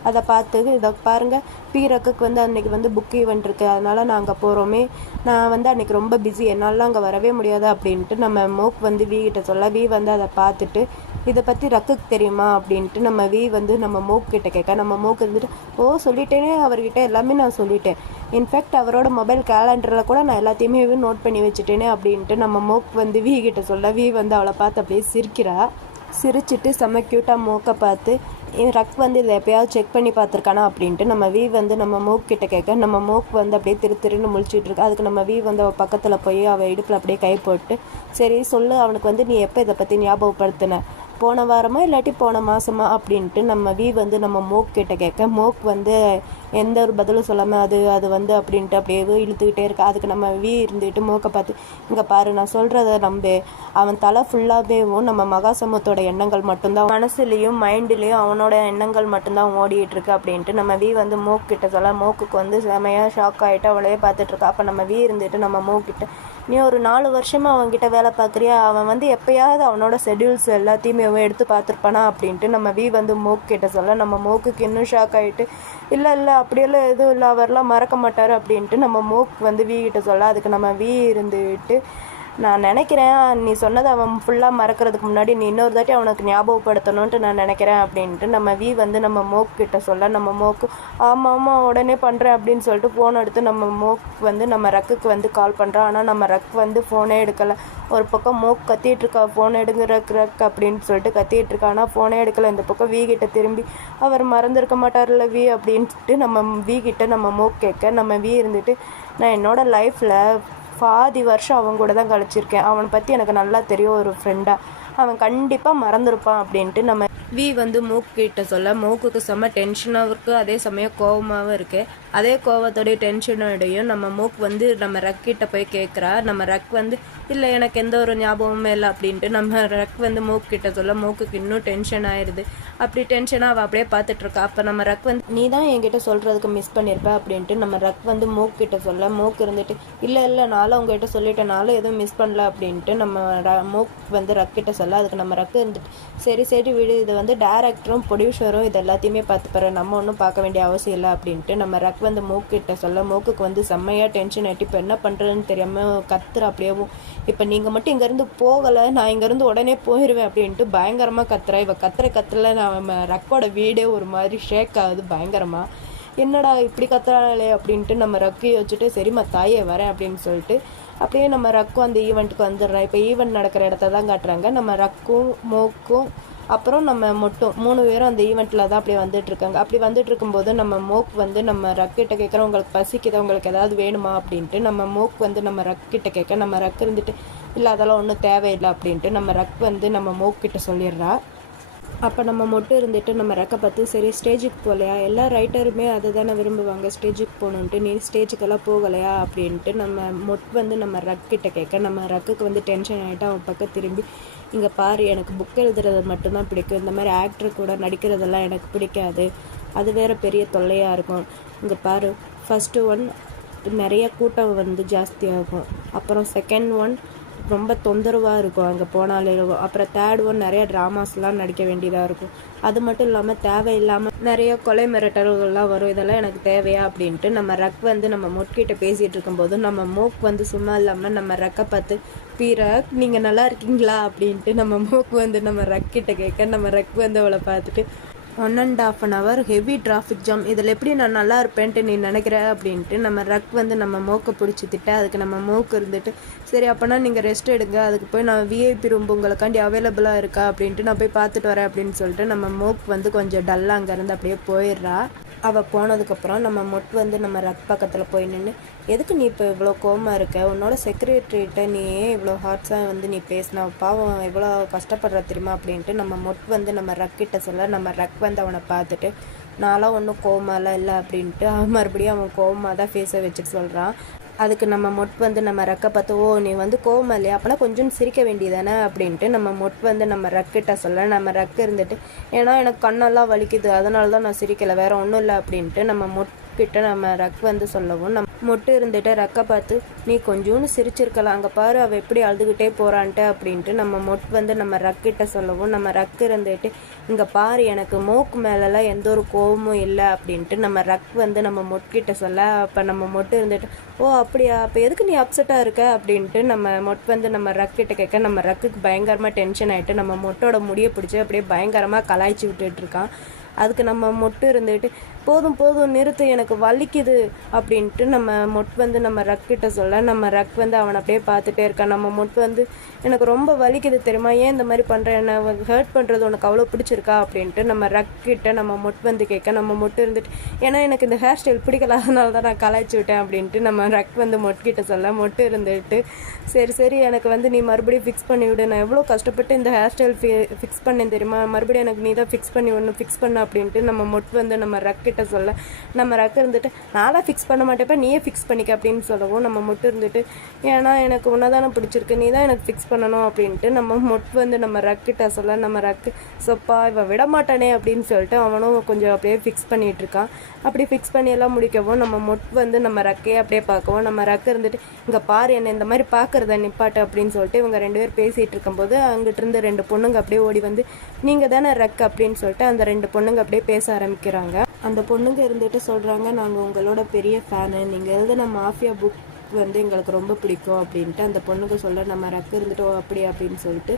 அதை பார்த்து இதை பாருங்கள் ரக்குக்கு வந்து அன்றைக்கி வந்து புக் ஈவெண்ட் இருக்குது, அதனால் நான் அங்கே போகிறோமே, நான் வந்து அன்றைக்கி ரொம்ப பிஸி, என்னால் அங்கே வரவே முடியாது அப்படின்ட்டு நம்ம மோக் வந்து கிட்ட சொல்ல, வந்து அதை பார்த்துட்டு, இதை பற்றி ரக்குக்கு தெரியுமா அப்படின்ட்டு நம்ம வந்து நம்ம மோக் கிட்ட கேட்க, நம்ம மோக் இருந்துட்டு, ஓ சொல்லிட்டேனே அவர்கிட்ட எல்லாமே நான் சொல்லிட்டேன், இன்ஃபேக்ட் அவரோட மொபைல் கேலண்டரில் கூட நான் எல்லாத்தையுமே நோட் பண்ணி வச்சுட்டேனே அப்படின்ட்டு நம்ம மோக் வந்து கிட்ட சொல்ல, வந்து அவளை பார்த்து அப்படியே சிரிச்சிட்டு செம்ம க்யூட்டாக மோக்கை பார்த்து, ரக் வந்து இதை எப்போயாவது செக் பண்ணி பார்த்துருக்கானா அப்படின்ட்டு நம்ம வந்து நம்ம மோக் கிட்ட கேட்க, நம்ம மோக் வந்து அப்படியே திருன்னு முழிச்சிட்டு இருக்கா. அதுக்கு நம்ம வந்து அவள் பக்கத்தில் போய் அவள் இடுப்பில் அப்படியே கை போட்டு, சரி சொல்லு அவனுக்கு வந்து நீ எப்போ இதை பற்றி ஞாபகப்படுத்தின, போன வாரமா இல்லாட்டி போன மாதமா அப்படின்ட்டு நம்ம வந்து நம்ம மோக் கிட்ட கேட்க, மோக் வந்து எந்த ஒரு பதிலும் சொல்லாமல் அது வந்து அப்படின்ட்டு அப்படியே இழுத்துக்கிட்டே இருக்கா. அதுக்கு நம்ம இருந்துட்டு மோக்கை பார்த்து, இங்கே பாரு நான் சொல்கிறத நம்பு, அவன் தலை ஃபுல்லாகவேவும் நம்ம மகாசமத்தோட எண்ணங்கள் மட்டும்தான், மனசுலேயும் மைண்ட்லேயும் அவனோட எண்ணங்கள் மட்டும்தான் ஓடிட்டு இருக்கு அப்படின்ட்டு நம்ம வந்து மோக் கிட்ட சொல்ல, மோக்குக்கு வந்து செமையாக ஷாக் ஆகிட்டு அவளையே பார்த்துட்ருக்கா. அப்போ நம்ம இருந்துட்டு நம்ம மோக்கிட்ட, நீ ஒரு 4 வருஷமாக அவன்கிட்ட வேலை பார்க்குறியா, அவன் வந்து எப்போயாவது அவனோட ஷெடியூல்ஸ் எல்லாத்தையுமே எடுத்து பார்த்துருப்பானா அப்படின்ட்டு நம்ம வந்து மோக் கிட்ட சொல்ல, நம்ம மோக்குக்கு இன்னும் ஷாக் ஆகிட்டு, இல்லை அப்படியெல்லாம் எதுவும் இல்லை, அவரெல்லாம் மறக்க மாட்டார் அப்படின்ட்டு நம்ம மோக் வந்து கிட்ட சொல்ல. அதுக்கு நம்ம இருந்துட்டு, நான் நினைக்கிறேன் நீ சொன்னதை அவன் ஃபுல்லாக மறக்கிறதுக்கு முன்னாடி நீ இன்னொரு தாட்டி அவனுக்கு ஞாபகப்படுத்தணுன்ட்டு நான் நினைக்கிறேன் அப்படின்ட்டு நம்ம வந்து நம்ம மோக் கிட்ட சொல்ல, நம்ம மோக்கு ஆமாம் உடனே பண்ணுறேன் அப்படின்னு சொல்லிட்டு ஃபோன் எடுத்து நம்ம மோக் வந்து நம்ம ரக்குக்கு வந்து கால் பண்ணுறான். ஆனால் நம்ம ரக் வந்து ஃபோனே எடுக்கலை. ஒரு பக்கம் மோக் கத்திகிட்ருக்கா, ஃபோன் எடுங்க ரக் அப்படின்னு சொல்லிட்டு கத்திகிட்ருக்கா, ஆனால் ஃபோனே எடுக்கலை. இந்த பக்கம் கிட்ட திரும்பி அவர் மறந்துருக்க மாட்டார்ல அப்படின்ட்டு நம்ம கிட்ட நம்ம மோக் கேட்க, நம்ம இருந்துட்டு, நான் என்னோடய லைஃப்பில் பாதி வருஷம் அவன் கூட தான் கழிச்சிருக்கேன், அவனை பற்றி எனக்கு நல்லா தெரியும் ஒரு ஃப்ரெண்டாக, அவன் கண்டிப்பாக மறந்துருப்பான் அப்படின்ட்டு நம்ம வி வந்து மூக்கு கிட்ட சொல்ல மூக்குக்கு செம்ம டென்ஷனாகவும் இருக்குது, அதே சமயம் கோபமாகவும் இருக்குது. அதே கோபத்தோடைய டென்ஷனோடையும் நம்ம மூக்கு வந்து நம்ம ரக்கிட்ட போய் கேட்குறா. நம்ம ரக் வந்து இல்லை எனக்கு எந்த ஒரு ஞாபகமுமே இல்லை அப்படின்ட்டு நம்ம ரக் வந்து மூக்கு கிட்ட சொல்ல மூக்குக்கு இன்னும் டென்ஷன் ஆயிடுது. அப்படி டென்ஷனாக அவள் அப்படியே பார்த்துட்ருக்கா. அப்போ நம்ம ரக் வந்து நீ தான் என்கிட்ட சொல்கிறதுக்கு மிஸ் பண்ணியிருப்ப அப்படின்ட்டு நம்ம ரக் வந்து மூக்கு கிட்ட சொல்ல மூக்கு இருந்துட்டு இல்லை நானும் உங்ககிட்ட சொல்லிட்டேனாலும் எதுவும் மிஸ் பண்ணல அப்படின்ட்டு நம்ம மூக்கு வந்து ரக்கிட்ட சொல்ல அதுக்கு நம்ம ரக்கு இருந்துட்டு சரி விடு, இது வந்து டேரக்டரும் ப்ரொடியூசரும் இது எல்லாத்தையுமே பார்த்துப்பாரு, நம்ம ஒன்றும் பார்க்க வேண்டிய அவசியம் இல்லை அப்படின்ட்டு நம்ம ரக் வந்து மூக்கிட்ட சொல்ல மூக்குக்கு வந்து செம்மையாக டென்ஷன் ஆகிட்டு இப்போ என்ன பண்ணுறதுன்னு தெரியாமல் கத்துற அப்படியேவும். இப்போ நீங்கள் மட்டும் இங்கேருந்து போகலை, நான் இங்கேருந்து உடனே போயிடுவேன் அப்படின்ட்டு பயங்கரமாக கத்துறேன். இவள் கத்துல நம்ம ரக்கோட வீடே ஒரு மாதிரி ஷேக் ஆகுது பயங்கரமாக. என்னடா இப்படி கத்துறாளே அப்படின்ட்டு நம்ம ரக்கி வச்சுட்டு சரிம்மா தாயே வரேன் அப்படின்னு சொல்லிட்டு அப்படியே நம்ம ரக்கும் அந்த ஈவெண்ட்டுக்கு வந்துடுறேன். இப்போ ஈவெண்ட் நடக்கிற இடத்த தான் காட்டுறாங்க. நம்ம ரக்கும் மோக்கும் அப்புறம் நம்ம மொட்டும் 3 பேரும் அந்த ஈவெண்ட்டில் தான் அப்படியே வந்துட்டுருக்காங்க. அப்படி வந்துட்டு இருக்கும்போது நம்ம மோக் வந்து நம்ம ரக்கிட்ட கேட்குறோம் உங்களுக்கு பசிக்குதா, உங்களுக்கு ஏதாவது வேணுமா அப்படின்ட்டு நம்ம மோக் வந்து நம்ம ரக்கிட்ட கேட்க நம்ம ரக் இருந்துட்டு இல்லை அதெல்லாம் ஒன்றும் தேவையில்லை அப்படின்ட்டு நம்ம ரக் வந்து நம்ம மோக்கிட்ட சொல்லிடுறா. அப்போ நம்ம மட்டும் இருந்துட்டு நம்ம ரக்கை பார்த்து சரி ஸ்டேஜுக்கு போகலையா, எல்லா ரைட்டருமே அதை தானே விரும்புவாங்க ஸ்டேஜுக்கு போகணுன்ட்டு, நீ ஸ்டேஜுக்கெல்லாம் போகலையா அப்படின்ட்டு நம்ம வந்து நம்ம ரக்கிட்ட கேட்க நம்ம ரக்குக்கு வந்து டென்ஷன் ஆகிட்டு அவன் பக்கம் திரும்பி இங்கே பாரு எனக்கு புக் எழுதுறது மட்டும்தான் பிடிக்கும், இந்த மாதிரி ஆக்டர் கூட நடிக்கிறதெல்லாம் எனக்கு பிடிக்காது, அது வேறு பெரிய தொல்லையாக இருக்கும். இங்கே பாரு ஃபஸ்ட்டு ஒன் நிறைய கூட்டம் வந்து ஜாஸ்தியாகும், அப்புறம் செகண்ட் ஒன் ரொம்ப தொந்தரவாக இருக்கும் அங்கே போனாலே, அப்புறம் தேர்ட் ஒன் நிறைய ட்ராமாஸ்லாம் நடிக்க வேண்டியதாக இருக்கும், அது மட்டும் இல்லாமல் தேவையில்லாமல் நிறைய கொலை மிரட்டல்கள்லாம் வரும், இதெல்லாம் எனக்கு தேவையா அப்படின்ட்டு நம்ம ரக் வந்து நம்ம மொட்கிட்ட பேசிகிட்டு இருக்கும்போது நம்ம மூக் வந்து சும்மா இல்லாமல் நம்ம ரக்கை பார்த்து ரக் நீங்கள் நல்லா இருக்கீங்களா அப்படின்ட்டு நம்ம மூக் வந்து நம்ம ரக்கிட்ட கேட்க நம்ம ரக் வந்து அவளை பார்த்துட்டு 1.5 hour ஹெவி டிராஃபிக் ஜாம், இதில் எப்படி நான் நல்லா இருப்பேன்ட்டு நீ நினைக்கிற அப்படின்ட்டு நம்ம ரக் வந்து நம்ம மூக்கை பிடிச்சி திட்ட அதுக்கு நம்ம மூக்கு இருந்துட்டு சரி அப்போனா நீங்கள் ரெஸ்ட் எடுங்க, அதுக்கு போய் நான் விஐபி ரூம் உங்களுக்காண்டி அவைலபிளாக இருக்கா அப்படின்ட்டு நான் போய் பார்த்துட்டு வரேன் அப்படின்னு சொல்லிட்டு நம்ம மூக்கு வந்து கொஞ்சம் டல்லாக அங்கேருந்து அப்படியே போயிடுறா. அவள் போனதுக்கப்புறம் நம்ம மொட் வந்து நம்ம ரக் பக்கத்தில் போய் நின்று எதுக்கு நீ இப்போ இவ்வளோ கோவமாக இருக்க, உன்னோட செக்ரட்டரிகிட்ட நீ இவ்வளோ ஹார்ட்ஸாக வந்து நீ பேசினா பாவம் எவ்வளோ கஷ்டப்படுற தெரியுமா அப்படின்ட்டு நம்ம மொட் வந்து நம்ம ரக்கிட்ட சொல்ல நம்ம ரக் வந்து அவனை பார்த்துட்டு நான்லாம் ஒன்றும் கோவமாலாம் இல்லை அப்படின்ட்டு மறுபடியும் அவன் கோவமாக தான் ஃபேஸை வச்சுட்டு சொல்கிறான். அதுக்கு நம்ம மொட் வந்து நம்ம ரக்கை பார்த்து ஓ நீ வந்து கோவமா இல்லையா அப்போனா கொஞ்சம் சிரிக்க வேண்டியதானே அப்படின்ட்டு நம்ம மொட் வந்து நம்ம ரக்கிட்ட சொல்ல நம்ம ரக்கு இருந்துட்டு ஏன்னா எனக்கு கண்ணெல்லாம் வலிக்குது அதனால தான் நான் சிரிக்கலை வேறு ஒன்றும் இல்லை அப்படின்ட்டு நம்ம மொட்கிட்ட நம்ம ரக் வந்து சொல்லவும் நம்ம மொட்டு இருந்துட்டு ரக்கை பார்த்து நீ கொஞ்சோன்னு சிரிச்சிருக்கலாம் அங்கே பாரு அவள் எப்படி அழுதுகிட்டே போகிறான்ட்டு அப்படின்ட்டு நம்ம மொட் வந்து நம்ம ரக்கிட்ட சொல்லவும் நம்ம ரக்கு இருந்துட்டு இங்கே பாரு எனக்கு மூக்கு மேலெல்லாம் எந்த ஒரு கோபமும் இல்லை அப்படின்ட்டு நம்ம ரக் வந்து நம்ம மொட்கிட்ட சொல்ல அப்போ நம்ம மொட்டு இருந்துட்டு ஓ அப்படியா அப்போ எதுக்கு நீ அப்செட்டாக இருக்க அப்படின்ட்டு நம்ம மொட் வந்து நம்ம ரக்கிட்ட கேட்க நம்ம ரக்குக்கு பயங்கரமாக டென்ஷன் ஆகிட்டு நம்ம மொட்டோட முடியை பிடிச்சி அப்படியே பயங்கரமாக கலாய்ச்சி விட்டுட்ருக்கான். அதுக்கு நம்ம மொட்டு இருந்துட்டு போதும் நிறுத்து எனக்கு வலிக்குது அப்படின்ட்டு நம்ம மொட் வந்து நம்ம ரக்கிட்ட சொல்ல நம்ம ரக் வந்து அவனை அப்படியே பார்த்துட்டே இருக்கான். நம்ம மொட் வந்து எனக்கு ரொம்ப வலிக்குது தெரியுமா, ஏன் இந்த மாதிரி பண்ணுறேன், என்ன ஹர்ட் பண்ணுறது உனக்கு அவ்வளோ பிடிச்சிருக்கா அப்படின்ட்டு நம்ம ரக்கிட்ட நம்ம மொட் வந்து கேட்க நம்ம மொட்டு இருந்துட்டு ஏன்னா எனக்கு இந்த ஹேர் ஸ்டைல் பிடிக்கல அதனால தான் நான் கலாய்ச்சி விட்டேன் அப்படின்ட்டு நம்ம ரக் வந்து மொட்கிட்ட சொல்ல மொட்டு இருந்துட்டு சரி எனக்கு வந்து நீ மறுபடியும் ஃபிக்ஸ் பண்ணி விடு, நான் எவ்வளோ கஷ்டப்பட்டு இந்த ஹேர் ஸ்டைல் ஃபிக்ஸ் பண்ணேன் தெரியுமா, மறுபடியும் எனக்கு நீ தான் ஃபிக்ஸ் பண்ண அப்படின்ட்டு நம்ம மொட் வந்து நம்ம ரக்கிட்ட சொல்ல நம்ம ரக்கு இருந்துட்டு நான்லாம் ஃபிக்ஸ் பண்ண மாட்டேப்ப நீயே ஃபிக்ஸ் பண்ணிக்க அப்படின்னு சொல்லவும் நம்ம மொட்டு இருந்துட்டு ஏன்னா எனக்கு உன்னதானே பிடிச்சிருக்கு நீ தான் எனக்கு ஃபிக்ஸ் பண்ணணும் அப்படின்ட்டு நம்ம மொட் வந்து நம்ம ரக்கிட்ட சொல்ல நம்ம ரக்கு சொப்பா இவன் விட மாட்டானே அப்படின்னு சொல்லிட்டு அவனும் கொஞ்சம் அப்படியே ஃபிக்ஸ் பண்ணிகிட்டு இருக்கான். அப்படி ஃபிக்ஸ் பண்ணி எல்லாம் முடிக்கவும் நம்ம மொட் வந்து நம்ம ரக்கையே அப்படியே பார்க்கவும் நம்ம ரக்கு இருந்துட்டு இங்கே பாரு என்ன இந்த மாதிரி பார்க்குறத நிப்பாட்டு அப்படின்னு சொல்லிட்டு இவங்க 2 பேர் பேசிகிட்டு இருக்கும்போது அங்கிட்டு இருந்து 2 பொண்ணுங்க அப்படியே ஓடி வந்து நீங்கள் தானே ரக் அப்படின்னு சொல்லிட்டு அந்த 2 பொண்ணுங்க அப்படியே பேச ஆரம்பிக்கிறாங்க. அந்த பொண்ணுங்க இருந்துட்டு சொல்கிறாங்க நாங்கள் உங்களோட பெரிய ஃபேனு, நீங்கள் எழுதின மாஃபியா புக் வந்து எங்களுக்கு ரொம்ப பிடிக்கும் அப்படின்ட்டு அந்த பொண்ணுங்க சொல்ல நம்ம ரக்கு இருந்துட்டு அப்படி அப்படின்னு சொல்லிட்டு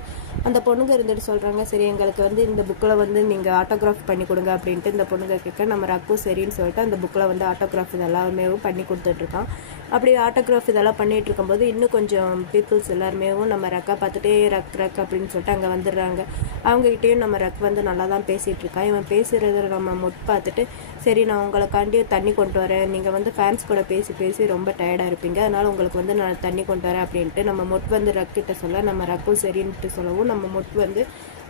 அந்த பொண்ணுங்க இருந்துட்டு சொல்கிறாங்க சரி எங்களுக்கு வந்து இந்த புக்கில் வந்து நீங்கள் ஆட்டோகிராஃப் பண்ணி கொடுங்க அப்படின்ட்டு இந்த பொண்ணுங்க கேட்க நம்ம ரக்கும் சரின்னு சொல்லிட்டு அந்த புக்கில் வந்து ஆட்டோகிராஃப் இதெல்லாமே பண்ணி கொடுத்துட்ருக்கான். அப்படி ஆட்டோகிராஃப் இதெல்லாம் பண்ணிகிட்டு இருக்கும்போது இன்னும் கொஞ்சம் பீப்புள்ஸ் எல்லாருமே நம்ம ரக்கை பார்த்துட்டே ரக் அப்படின்னு சொல்லிட்டு அங்கே வந்துடுறாங்க. அவங்ககிட்டயும் நம்ம ரக் வந்து நல்லா தான் பேசிகிட்டு இருக்கான். இவன் பேசுகிறத நம்ம மொட் பார்த்துட்டு சரி நான் உங்களுக்காண்டி தண்ணி கொண்டு வரேன், நீங்கள் வந்து ஃபேன்ஸ் கூட பேசி பேசி ரொம்ப டயர்டாக இருப்பீங்க, அதனால் உங்களுக்கு வந்து நான் தண்ணி கொண்டு வரேன் அப்படின்ட்டு நம்ம மொட் வந்து ரக்கிட்ட சொல்ல, நம்ம ரக்கும் சரின்ட்டு சொல்லவும் நம்ம மொட் வந்து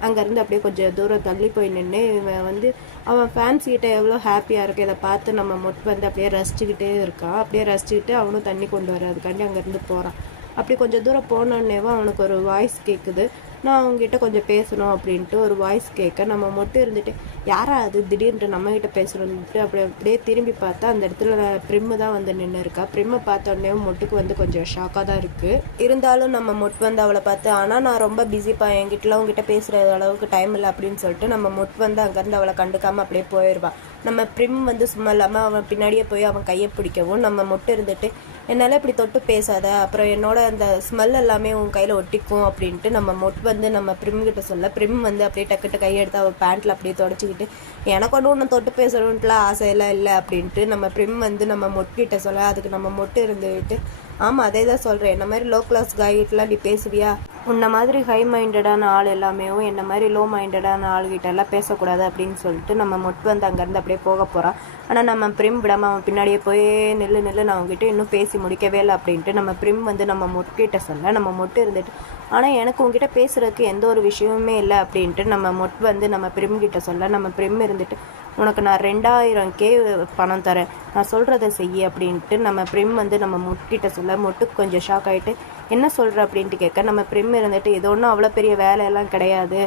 அங்கேருந்து அப்படியே கொஞ்சம் தூரம் தள்ளி போய் நின்று இவன் வந்து அவன் ஃபேன்ஸ் கிட்ட எவ்வளோ ஹாப்பியாக இருக்குது இதை பார்த்து நம்ம மொட் வந்து அப்படியே ரசிச்சுக்கிட்டே இருக்கான். அப்படியே ரசிச்சுக்கிட்டு அவனும் தண்ணி கொண்டு வர்றதுக்காண்டி அங்கேருந்து போகிறான். அப்படி கொஞ்சம் தூரம் போனோடனேவும் அவனுக்கு ஒரு வாய்ஸ் கேட்குது, நான் அவங்ககிட்ட கொஞ்சம் பேசணும் அப்படின்ட்டு ஒரு வாய்ஸ் கேட்க நம்ம மட்டும் இருந்துட்டு யாரா அது திடீர்னு நம்மகிட்ட பேசுகிறோன்ட்டு அப்படியே திரும்பி பார்த்தா அந்த இடத்துல ப்ரிம்மு தான் வந்து நின்று இருக்கா. ப்ரிம்மை பார்த்தோடனே மொட்டுக்கு வந்து கொஞ்சம் ஷாக்காக தான் இருக்குது. இருந்தாலும் நம்ம மொட் வந்து அவளை பார்த்து ஆனால் நான் ரொம்ப பிஸிப்பா, என்கிட்டலாம் உங்ககிட்ட பேசுகிற அளவுக்கு டைம் இல்லை அப்படின்னு சொல்லிட்டு நம்ம மொட் வந்து அங்கேருந்து அவளை கண்டுக்காமல் அப்படியே போயிடுவான். நம்ம ப்ரிம் வந்து சும்மா இல்லாமல் அவன் பின்னாடியே போய் அவன் கையை பிடிக்கவும் நம்ம மொட்டு இருந்துட்டு என்னால் இப்படி தொட்டு பேசாத, அப்புறம் என்னோட அந்த ஸ்மெல் எல்லாமே உன் கையில் ஒட்டிக்கும் அப்படின்ட்டு நம்ம மொட் வந்து நம்ம ப்ரிம் கிட்ட சொல்ல, ப்ரிம் வந்து அப்படியே டக்குட்டு கையெடுத்து அவள் பேண்ட்டில் அப்படியே தொடச்சிக்கிட்டு எனக்கு ஒன்று தொட்டு பேசணுன்ட்டுலாம் ஆசையெல்லாம் இல்லை அப்படின்ட்டு நம்ம ப்ரிம் வந்து நம்ம மொட்கிட்ட சொல்ல, அதுக்கு நம்ம மொட்டு இருந்துக்கிட்டு ஆமாம் அதே தான் சொல்கிறேன், என்ன மாதிரி லோ கிளாஸ் காய்கிட்டலாம் நீ பேசுவியா, உன்ன மாதிரி ஹை மைண்டடான ஆள் எல்லாமே என்ன மாதிரி லோ மைண்டடான ஆள்கிட்ட எல்லாம் பேசக்கூடாது அப்படின்னு சொல்லிட்டு நம்ம மொட் வந்து அங்கேருந்து அப்படியே போக போகிறான். ஆனால் நம்ம ப்ரிம் விடாமல் அவன் பின்னாடியே போய் நில்லு நான் அவங்ககிட்ட இன்னும் பேசி முடிக்கவே இல்லை அப்படின்ட்டு நம்ம ப்ரிம் வந்து நம்ம மொட்கிட்ட சொல்ல, நம்ம மொட்டு இருந்துட்டு ஆனால் எனக்கு உங்ககிட்ட பேசுகிறதுக்கு எந்த ஒரு விஷயமுமே இல்லை அப்படின்ட்டு நம்ம மொட் வந்து நம்ம ப்ரிம் கிட்ட சொல்ல, நம்ம ப்ரிம் இருந்துட்டு உனக்கு நான் 2000K பணம் தரேன், நான் சொல்கிறத செய்ய அப்படின்ட்டு நம்ம ப்ரிம் வந்து நம்ம மொட்கிட்ட சொல்ல, மொட்டுக்கு கொஞ்சம் ஷாக் ஆகிட்டு என்ன சொல்கிற அப்படின்ட்டு கேட்க, நம்ம ப்ரிம் இருந்துட்டு இது ஒன்றும் அவ்வளோ பெரிய வேலையெல்லாம் கிடையாது,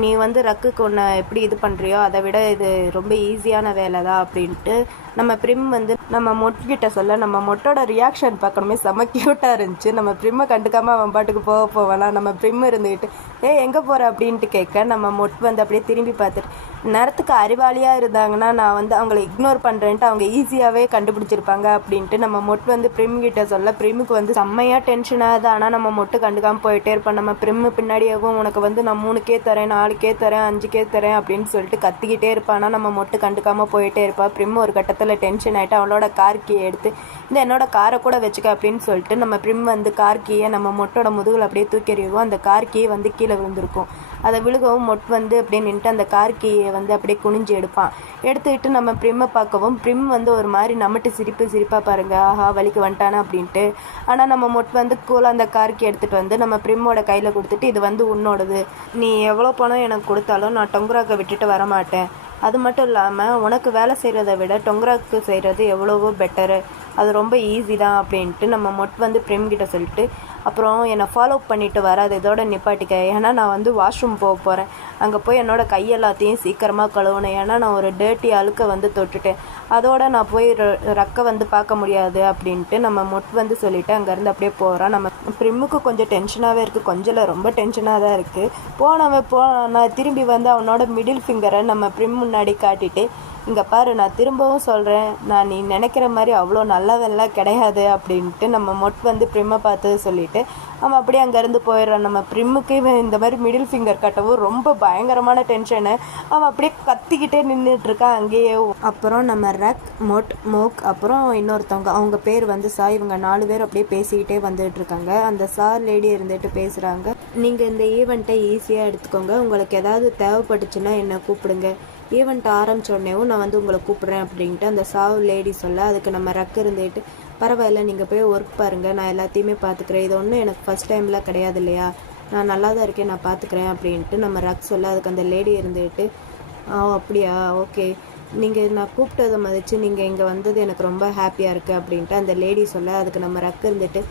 நீ வந்து ரக்குக்கு ஒன்று எப்படி இது பண்ணுறியோ அதை விட இது ரொம்ப ஈஸியான வேலை தான் அப்படின்ட்டு நம்ம ப்ரிம் வந்து நம்ம மொட்கிட்ட சொல்ல, நம்ம மொட்டோட ரியாக்ஷன் பார்க்கணுமே செம்ம க்யூட்டாக இருந்துச்சு. நம்ம ப்ரிம்மை கண்டுக்காமல் அவன் பாட்டுக்கு போகலாம். நம்ம ப்ரிம் இருந்துக்கிட்டு எங்கே போகிற அப்படின்ட்டு கேட்க, நம்ம மொட் வந்து அப்படியே திரும்பி பார்த்துட்டு நேரத்துக்கு அறிவாளியாக இருந்தாங்கன்னா நான் வந்து அவங்கள இக்னோர் பண்ணுறேன்ட்டு அவங்க ஈஸியாகவே கண்டுபிடிச்சிருப்பாங்க அப்படின்ட்டு நம்ம மொட் வந்து ப்ரிம் கிட்ட சொல்ல, ப்ரிம்முக்கு வந்து செம்மையாக டென்ஷன் ஆகுது. ஆனால் நம்ம மொட்டு கண்டுக்காமல் போயிட்டே இருப்போம். நம்ம ப்ரிம்மு பின்னாடியாகவும் உனக்கு வந்து நான் 3K தரேன், 4K தரேன், 5K தரேன் அப்படின்னு சொல்லிட்டு கத்திக்கிட்டே இருப்பான். ஆனால் நம்ம மொட்டு கண்டுக்காமல் போயிட்டே இருப்பாள். ப்ரிம் ஒரு கட்டத்தில் டென்ஷன் ஆகிட்டு அவளோட கார் கீயை எடுத்து இந்த என்னோட காரை கூட வச்சுக்க அப்படின்னு சொல்லிட்டு நம்ம ப்ரிம் வந்து கார் கீயை நம்ம மொட்டோட முதுகில் அப்படியே தூக்கி எறிவோம். அந்த கார் கீயை வந்து கீழே விழுந்திருக்கும். அதை விழுகவும் மொட் வந்து அப்படியே நின்றுட்டு அந்த கார் கீயை வந்து அப்படியே குனிஞ்சு எடுத்துக்கிட்டு நம்ம ப்ரிம்மை பார்க்கவும் ப்ரிம் வந்து ஒரு மாதிரி நம்மட்டு சிரிப்பாக பாருங்க, ஆஹா வலிக்கு வந்துட்டானா அப்படின்ட்டு. ஆனால் நம்ம மொட் வந்து கூலாக அந்த கார் கீ எடுத்துகிட்டு வந்து நம்ம ப்ரிம்மோட கையில் கொடுத்துட்டு இது வந்து உன்னோடது, நீ எவ்வளோ பணம் எனக்கு கொடுத்தாலும் நான் டொங்கராக்கை விட்டுட்டு வரமாட்டேன், அது மட்டும் இல்லாமல் உனக்கு வேலை செய்கிறத விட டொங்கராக்கு செய்கிறது எவ்வளவோ பெட்டரு, அது ரொம்ப ஈஸி தான் அப்படின்ட்டு நம்ம மொட் வந்து ப்ரிம் கிட்ட சொல்லிட்டு அப்புறம் என்னை ஃபாலோ பண்ணிவிட்டு வர அதை இதோட நிப்பாட்டிக்க, ஏன்னா நான் வந்து வாஷ்ரூம் போக போகிறேன், அங்கே போய் என்னோடய கையெல்லாத்தையும் சீக்கிரமாக கழுவுனேன், ஏன்னா நான் ஒரு டேர்ட்டி அழுக்க வந்து தொட்டுட்டேன், அதோட நான் போய் ரக்கை வந்து பார்க்க முடியாது அப்படின்ட்டு நம்ம மொட் வந்து சொல்லிவிட்டு அங்கேருந்து அப்படியே போகிறான். நம்ம ப்ரிம்முக்கு கொஞ்சம் டென்ஷனாகவே இருக்குது, கொஞ்சம் ரொம்ப டென்ஷனாக தான் இருக்குது. நான் திரும்பி வந்து அவனோட மிடில் ஃபிங்கரை நம்ம ப்ரிம் முன்னாடி காட்டிட்டு இங்கே பாரு நான் திரும்பவும் சொல்கிறேன், நான் நீ நினைக்கிற மாதிரி அவ்வளோ நல்லவெல்லாம் கிடையாது அப்படின்ட்டு நம்ம மொட் வந்து ப்ரிம்மை பார்த்து சொல்லிவிட்டு அவன் அப்படியே அங்கேருந்து போயிடுறான். நம்ம ப்ரிம்முக்கு இந்த மாதிரி மிடில் ஃபிங்கர் கட்டவும் ரொம்ப பயங்கரமான டென்ஷனு, அவன் அப்படியே கத்திக்கிட்டே நின்றுட்டுருக்கான் அங்கேயே. அப்புறம் நம்ம ரக், மொட், மோக், அப்புறம் இன்னொருத்தவங்க அவங்க பேர் வந்து சா, இவங்க 4 பேர் அப்படியே பேசிக்கிட்டே வந்துட்டுருக்காங்க. அந்த சார் லேடி இருந்துட்டு பேசுகிறாங்க, நீங்கள் இந்த ஈவெண்ட்டை ஈஸியாக எடுத்துக்கோங்க, உங்களுக்கு ஏதாவது தேவைப்பட்டுச்சுன்னா என்னை கூப்பிடுங்க, ஈவெண்ட் ஆரம்பிச்சோடனேவும் நான் வந்து உங்களை கூப்பிட்றேன் அப்படின்ட்டு அந்த சாவு லேடி சொல்ல, அதுக்கு நம்ம ரக் இருந்துட்டு பரவாயில்ல நீங்கள் போய் ஒர்க் பாருங்கள், நான் எல்லாத்தையுமே பார்த்துக்கிறேன், இது ஒன்றும் எனக்கு ஃபஸ்ட் டைம்லாம் கிடையாது இல்லையா, நான் நல்லா தான் இருக்கேன், நான் பார்த்துக்கிறேன் அப்படின்ட்டு நம்ம ரக் சொல்ல, அதுக்கு அந்த லேடி இருந்துட்டு அப்படியா ஓகே, நீங்கள் நான் கூப்பிட்டதை மதித்து நீங்கள் இங்கே வந்தது எனக்கு ரொம்ப ஹாப்பியாக இருக்குது அப்படின்ட்டு அந்த லேடி சொல்ல, அதுக்கு நம்ம ரக் இருந்துட்டு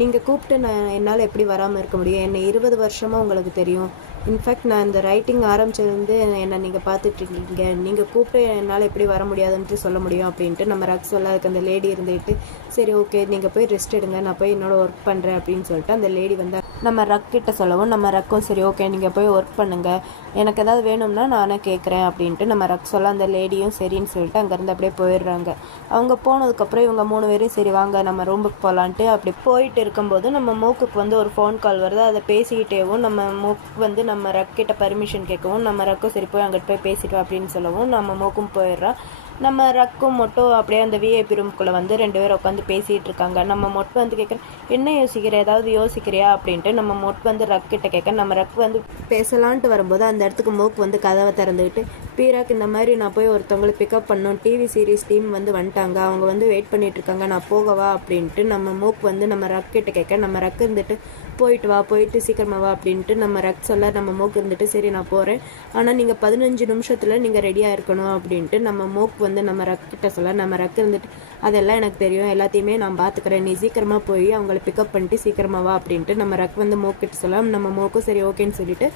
நீங்கள் கூப்பிட்டு நான் என்னால் எப்படி வராமல் இருக்க முடியும், என்னை 20 வருஷமாக உங்களுக்கு தெரியும், இன்ஃபேக்ட் நான் இந்த ரைட்டிங் ஆரம்பிச்சதுலேருந்து என்னை நீங்கள் பார்த்துட்ருக்கீங்க, நீங்கள் கூப்பிட்டு என்னால் எப்படி வர முடியாதுன்ட்டு சொல்ல முடியும் அப்படின்ட்டு நம்ம ரக் சொல்ல, அதுக்கு அந்த லேடி இருந்துட்டு சரி ஓகே நீங்கள் போய் ரெஸ்ட் எடுங்க, நான் போய் என்னோட ஒர்க் பண்ணுறேன் அப்படின்னு சொல்லிட்டு அந்த லேடி வந்து நம்ம ரக்கிட்ட சொல்லவும் நம்ம ரக்கும் சரி ஓகே நீங்கள் போய் ஒர்க் பண்ணுங்கள், எனக்கு ஏதாவது வேணும்னா நானே கேட்குறேன் அப்படின்ட்டு நம்ம ரக் சொல்ல, அந்த லேடியும் சரின்னு சொல்லிட்டு அங்கேருந்து அப்படியே போயிடுறாங்க. அவங்க போனதுக்கப்புறம் இவங்க 3 பேரும் சரி வாங்க நம்ம ரூமுக்கு போகலான்ட்டு அப்படி போயிட்டு இருக்கும்போது நம்ம மூக்குக்கு வந்து ஒரு ஃபோன் கால் வருது. அதை பேசிக்கிட்டேவும் நம்ம மூக்கு வந்து நம்ம ரக்கிட்ட பர்மிஷன் கேட்கவும் நம்ம ரக்கும் சரி போய் அங்கிட்டு போய் பேசிட்டோம் அப்படின்னு சொல்லவும் நம்ம மூக்கும் போயிடுறான். நம்ம ரக்கும் மொட்டும் அப்படியே அந்த விஐபி ரூம்குள்ளே வந்து 2 பேர் உட்காந்து பேசிகிட்டு இருக்காங்க. நம்ம மொட்டு வந்து கேட்குறேன் என்ன யோசிக்கிற, ஏதாவது யோசிக்கிறியா அப்படின்ட்டு நம்ம மொட்டு வந்து ரக்கிட்ட கேட்க, நம்ம ரக் வந்து பேசலான்ட்டு வரும்போது அந்த இடத்துக்கு மூக்கு வந்து கதவை திறந்துக்கிட்டு பீராக் இந்த மாதிரி நான் போய் ஒருத்தவங்களை பிக்கப் பண்ணோம், டிவி சீரிஸ் டீம் வந்து வந்துட்டாங்க, அவங்க வந்து வெயிட் பண்ணிட்டு இருக்காங்க, நான் போகவா அப்படின்ட்டு நம்ம மூக் வந்து நம்ம ரக் கிட்ட கேட்க, நம்ம ரக் இருந்துட்டு போயிட்டு வா, போயிட்டு சீக்கிரமா வா அப்படின்ட்டு நம்ம ரக் சொல்ல, நம்ம மூக் இருந்துட்டு சரி நான் போகிறேன், ஆனால் நீங்கள் 15 நிமிஷத்தில் நீங்கள் ரெடியாக இருக்கணும் அப்படின்ட்டு நம்ம மூக் வந்து நம்ம ரக் கிட்ட சொல்ல, நம்ம ரக் இருந்துட்டு அதெல்லாம் எனக்கு தெரியும், எல்லாத்தையுமே நான் பார்த்துக்கிறேன், நீ சீக்கிரமாக போய் அவங்கள பிக்கப் பண்ணிட்டு சீக்கிரமா வா அப்படின்ட்டு நம்ம ரக் வந்து மூக் கிட்ட சொல்ல, நம்ம மூக்கும் சரி ஓகேன்னு சொல்லிட்டு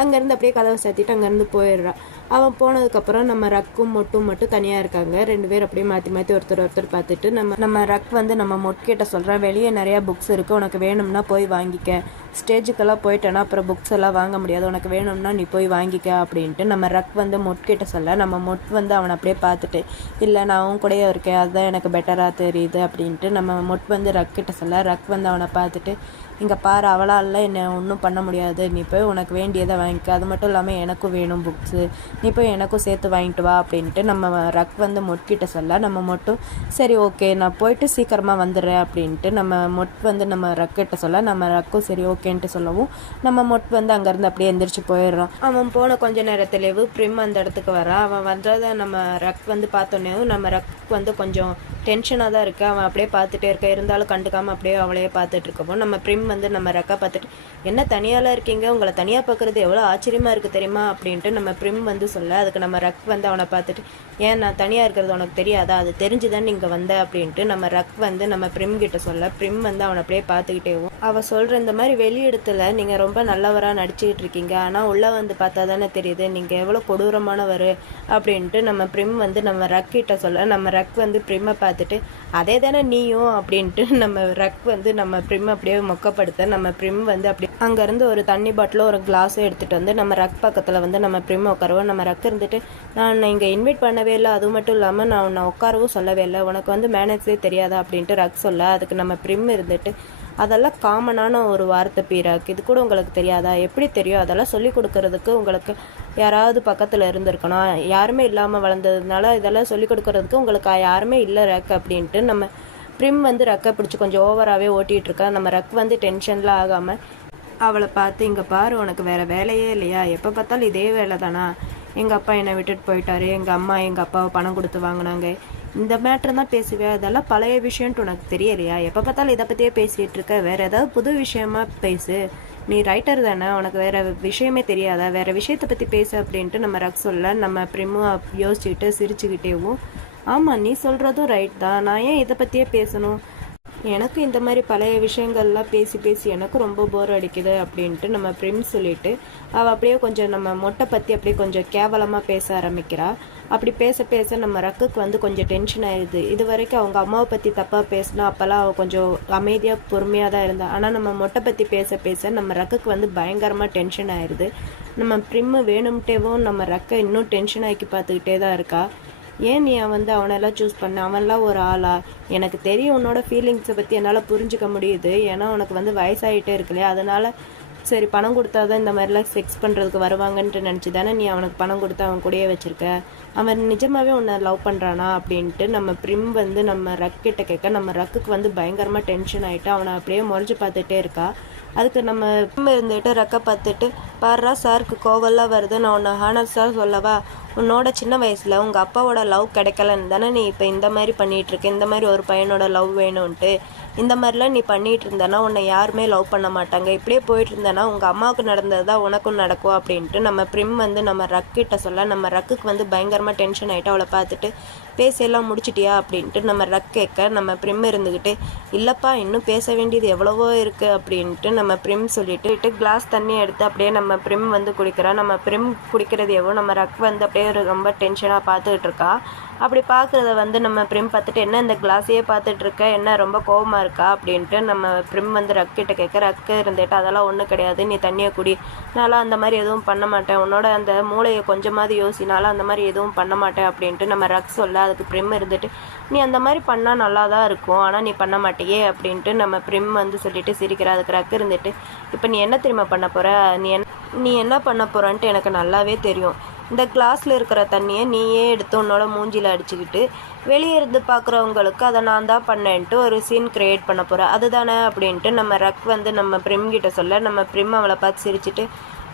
அங்கேருந்து அப்படியே கதவை சாத்திட்டு அங்கேருந்து போயிடுறான். அவன் போனதுக்கப்புறம் நம்ம ரக்கும் மொட்டும் மட்டும் தனியாக இருக்காங்க. 2 பேர் அப்படியே மாற்றி மாற்றி ஒருத்தர் பார்த்துட்டு நம்ம ரக் வந்து நம்ம மொட்கிட்ட சொல்கிறேன், வெளியே நிறையா புக்ஸ் இருக்குது, உனக்கு வேணும்னா போய் வாங்கிக்க, ஸ்டேஜுக்கெல்லாம் போயிட்டேன்னா அப்புறம் புக்ஸ் எல்லாம் வாங்க முடியாது, உனக்கு வேணும்னா நீ போய் வாங்கிக்க அப்படின்ட்டு நம்ம ரக் வந்து மொட்கிட்ட சொல்ல, நம்ம மொட் வந்து அவனை அப்படியே பார்த்துட்டு இல்லை நான் அவன் கூடயே இருக்கேன், அதுதான் எனக்கு பெட்டராக தெரியுது அப்படின்ட்டு நம்ம மொட் வந்து ரக் கிட்ட சொல்ல, ரக் வந்து அவனை பார்த்துட்டு இங்கே பாரு, அவளால் என்னை ஒன்றும் பண்ண முடியாது, நீ போய் உனக்கு வேண்டியதை வாங்கிக்க, அது மட்டும் இல்லாமல் எனக்கும் வேணும் புக்ஸு, நீ போய் எனக்கும் சேர்த்து வாங்கிட்டு வா அப்படின்ட்டு நம்ம ரக் வந்து மொட்கிட்ட சொல்ல, நம்ம மட்டும் சரி ஓகே நான் போயிட்டு சீக்கிரமாக வந்துடுறேன் அப்படின்ட்டு நம்ம மொட் வந்து நம்ம ரக்கிட்ட சொல்ல, நம்ம ரக்கும் சரி ஓகேன்ட்டு சொல்லவும் நம்ம மொட் வந்து அங்கேருந்து அப்படியே எந்திரிச்சு போயிடுறான். அவன் போன கொஞ்ச நேரத்துலேயே பிரிம் அந்த இடத்துக்கு வரான். அவன் வந்ததை நம்ம ரக் வந்து பார்த்தோன்னே நம்ம ரக் வந்து கொஞ்சம் டென்ஷனாக தான் இருக்குது. அவன் அப்படியே பார்த்துட்டே இருக்க, இருந்தாலும் கண்டுக்காமல் அப்படியே அவளையே பார்த்துட்டு இருக்கப்போ நம்ம பிரிம் வந்து நம்ம ரக்கா பார்த்துட்டு என்ன தனியாலாம் இருக்கீங்க, உங்களை தனியாக பார்க்குறது எவ்வளோ ஆச்சரியமாக இருக்குது தெரியுமா அப்படின்ட்டு நம்ம பிரிம் வந்து சொல்ல, அதுக்கு நம்ம ரக் வந்து அவனை பார்த்துட்டு ஏன் நான் தனியாக இருக்கிறது உனக்கு தெரியாதா, அது தெரிஞ்சுதான் நீங்கள் வந்த அப்படின்ட்டு நம்ம ரக் வந்து நம்ம பிரிம் கிட்ட சொல்ல, பிரிம் வந்து அவனை அப்படியே பார்த்துக்கிட்டேவும் அவள் சொல்கிற இந்த மாதிரி வெளியிடத்தில் நீங்கள் ரொம்ப நல்லவராக நடிச்சுக்கிட்டு இருக்கீங்க, ஆனால் உள்ளே வந்து பார்த்தா தானே தெரியுது நீங்கள் எவ்வளோ கொடூரமானவர் அப்படின்ட்டு நம்ம பிரிம் வந்து நம்ம ரக் கிட்ட சொல்ல, நம்ம ரக் வந்து பிரிம்மை பார்த்துட்டு அதே தானே நீயும் அப்படின்ட்டு நம்ம ரக் வந்து நம்ம பிரிம் அப்படியே மொக்கப்படுத்த, நம்ம பிரிம் வந்து அப்படி அங்கேருந்து ஒரு தண்ணி பாட்டிலும் ஒரு கிளாஸும் எடுத்துகிட்டு வந்து நம்ம ரக் பக்கத்தில் வந்து நம்ம பிரிம் உட்காருவோம். நம்ம ரக் இருந்துட்டு நான் இங்கே இன்வைட் பண்ணவே இல்லை, அது மட்டும் இல்லாமல் நான் உன்னை உட்காரவும் சொல்லவே இல்லை, உனக்கு வந்து மேனேஜே தெரியாதா அப்படின்ட்டு ரக் சொல்ல, அதுக்கு நம்ம பிரிம் இருந்துட்டு அதெல்லாம் காமனான ஒரு வார்த்தை பீராக், இது கூட உங்களுக்கு தெரியாதா, எப்படி தெரியும், அதெல்லாம் சொல்லி கொடுக்கறதுக்கு உங்களுக்கு யாராவது பக்கத்தில் இருந்திருக்கணும், யாருமே இல்லாமல் வளர்ந்ததுனால இதெல்லாம் சொல்லி கொடுக்கறதுக்கு உங்களுக்கு யாருமே இல்லை ரக் அப்படின்ட்டு நம்ம பிரிம் வந்து ரக்கை பிடிச்சி கொஞ்சம் ஓவராகவே ஓட்டிகிட்டு இருக்கா. நம்ம ரக் வந்து டென்ஷன்லாம் ஆகாமல் அவளை பார்த்து இங்கே பாரு, உனக்கு வேறு வேலையே இல்லையா, எப்போ பார்த்தாலும் இதே வேலை தானா, எங்கள் அப்பா என்னை விட்டுட்டு போயிட்டாரு, எங்கள் அம்மா எங்கள் அப்பாவை பணம் கொடுத்து வாங்கினாங்க, இந்த மேட்ரு தான் பேசுவேன், அதெல்லாம் பழைய விஷயம்ட்டு உனக்கு தெரியலையா, எப்போ பார்த்தாலும் இதை பற்றியே பேசிகிட்டு இருக்க, வேறு ஏதாவது புது விஷயமா பேசு, நீ ரைட்டர் தானே, உனக்கு வேறு விஷயமே தெரியாதா, வேறு விஷயத்தை பற்றி பேசு அப்படின்ட்டு நம்ம ரக் சொல்ல, நம்ம பிரிமும் யோசிச்சுக்கிட்டு சிரிச்சுக்கிட்டேவும் ஆமாம் நீ சொல்கிறதும் ரைட் தான், நான் ஏன் இதை பற்றியே பேசணும், எனக்கு இந்த மாதிரி பழைய விஷயங்கள்லாம் பேசி பேசி எனக்கு ரொம்ப போர் அடிக்குது அப்படின்ட்டு நம்ம பிரிம் சொல்லிட்டு அவள் அப்படியே கொஞ்சம் நம்ம மொட்டை பற்றி அப்படியே கொஞ்சம் கேவலமாக பேச ஆரம்பிக்கிறா. அப்படி பேச பேச நம்ம ரக்குக்கு வந்து கொஞ்சம் டென்ஷன் ஆயிடுது. இது வரைக்கும் அவங்க அம்மாவை பற்றி தப்பாக பேசினா அப்போல்லாம் அவள் கொஞ்சம் அமைதியாக பொறுமையாக தான் இருந்தாள். ஆனால் நம்ம மொட்டை பற்றி பேச பேச நம்ம ரக்குக்கு வந்து பயங்கரமாக டென்ஷன் ஆயிடுது. நம்ம பிரிம்மு வேணும்ட்டேவும் நம்ம ரக்கை இன்னும் டென்ஷன் ஆக்கி பார்த்துக்கிட்டே தான் இருக்கா. ஏன் நீ வந்து அவனெல்லாம் சூஸ் பண்ண, அவன்லாம் ஒரு ஆளா, எனக்கு தெரியும் உன்னோட ஃபீலிங்ஸை பற்றி என்னால் புரிஞ்சுக்க முடியுது, ஏன்னா உனக்கு வந்து வயசாகிட்டே இருக்குல்லையா, அதனால் சரி பணம் கொடுத்தா தான் இந்த மாதிரிலாம் செக்ஸ் பண்ணுறதுக்கு வருவாங்கன்ட்டு நினச்சி தானே நீ அவனுக்கு பணம் கொடுத்து அவன் கூடயே வச்சுருக்க, அவன் நிஜமாகவே உன்னை லவ் பண்ணுறானா அப்படின்ட்டு நம்ம பிரிம் வந்து நம்ம ரக்கிட்ட கேட்க, நம்ம ரக்குக்கு வந்து பயங்கரமாக டென்ஷன் ஆகிட்டு அவனை அப்படியே முறைச்சி பார்த்துட்டே இருக்கா. அதுக்கு நம்ம இருந்துட்டு ரக்கை பார்த்துட்டு பாருறா சாருக்கு கோவெல்லாம் வருது, நான் உன்னை ஹானர் சார் சொல்லவா, உன்னோட சின்ன வயசில் உங்கள் அப்பாவோட லவ் கிடைக்கலன்னு தானே நீ இப்போ இந்த மாதிரி பண்ணிகிட்ருக்க, இந்த மாதிரி ஒரு பையனோட லவ் வேணும்ன்ட்டு, இந்த மாதிரிலாம் நீ பண்ணிகிட்டு இருந்தேன்னா உன்னை யாருமே லவ் பண்ண மாட்டாங்க, இப்படியே போயிட்டு இருந்தேன்னா உங்கள் அம்மாவுக்கு நடந்தது தான் உனக்கும் நடக்கும் அப்படின்ட்டு நம்ம பிரிம் வந்து நம்ம ரக்கிட்ட சொல்ல, நம்ம ரக்குக்கு வந்து பயங்கரமாக டென்ஷன் ஆகிட்டு அவளை பார்த்துட்டு பேசெல்லாம் முடிச்சிட்டியா அப்படின்ட்டு நம்ம ரக் கேட்க, நம்ம பிரிம் இருந்துக்கிட்டு இல்லைப்பா இன்னும் பேச வேண்டியது எவ்வளவோ இருக்குது அப்படின்ட்டு நம்ம பிரிம் சொல்லிட்டு கிளாஸ் தண்ணி எடுத்து அப்படியே நம்ம பிரிம் வந்து குடிக்கிறா. நம்ம பிரிம் குடிக்கிறது எவ்வளோ நம்ம ரக் வந்து அப்படியே ரொம்ப டென்ஷனாக பார்த்துக்கிட்டு இருக்கா. அப்படி பார்க்குறத வந்து நம்ம பிரிம் பார்த்துட்டு என்ன இந்த கிளாஸையே பார்த்துட்டு இருக்க, என்ன ரொம்ப கோபமாக இருக்கா அப்படின்ட்டு நம்ம பிரிம் வந்து ரக்கிட்ட கேட்க, ரக்கு இருந்துட்டு அதெல்லாம் ஒன்றும் கிடையாது, நீ தண்ணியை குடி, நான்லாம் அந்த மாதிரி எதுவும் பண்ண மாட்டேன், உன்னோட அந்த மூளையை கொஞ்சமாவது யோசினாலும் அந்த மாதிரி எதுவும் பண்ண மாட்டேன் அப்படின்ட்டு நம்ம ரக் சொல்ல, அதுக்கு பிரிம் இருந்துட்டு நீ அந்த மாதிரி பண்ணால் நல்லா தான் இருக்கும், ஆனால் நீ பண்ண மாட்டேயே அப்படின்ட்டு நம்ம பிரிம் வந்து சொல்லிட்டு சிரிக்கிற. அதுக்கு ரக்கு இருந்துட்டு இப்போ நீ என்ன தெரியுமா பண்ண போகிற, நீ என்ன பண்ண போகிறன்ட்டு எனக்கு நல்லாவே தெரியும், இந்த கிளாஸில் இருக்கிற தண்ணியை நீயே எடுத்து உன்னோட மூஞ்சியில் அடிச்சுக்கிட்டு வெளியே இருந்து பார்க்குறவங்களுக்கு அதை நான் தான் பண்ணேன்ட்டு ஒரு சீன் க்ரியேட் பண்ண போகிறேன் அதுதானே அப்படின்ட்டு நம்ம ரக் வந்து நம்ம பிரிம் கிட்ட சொல்ல, நம்ம பிரிம் அவளை பார்த்து சிரிச்சுட்டு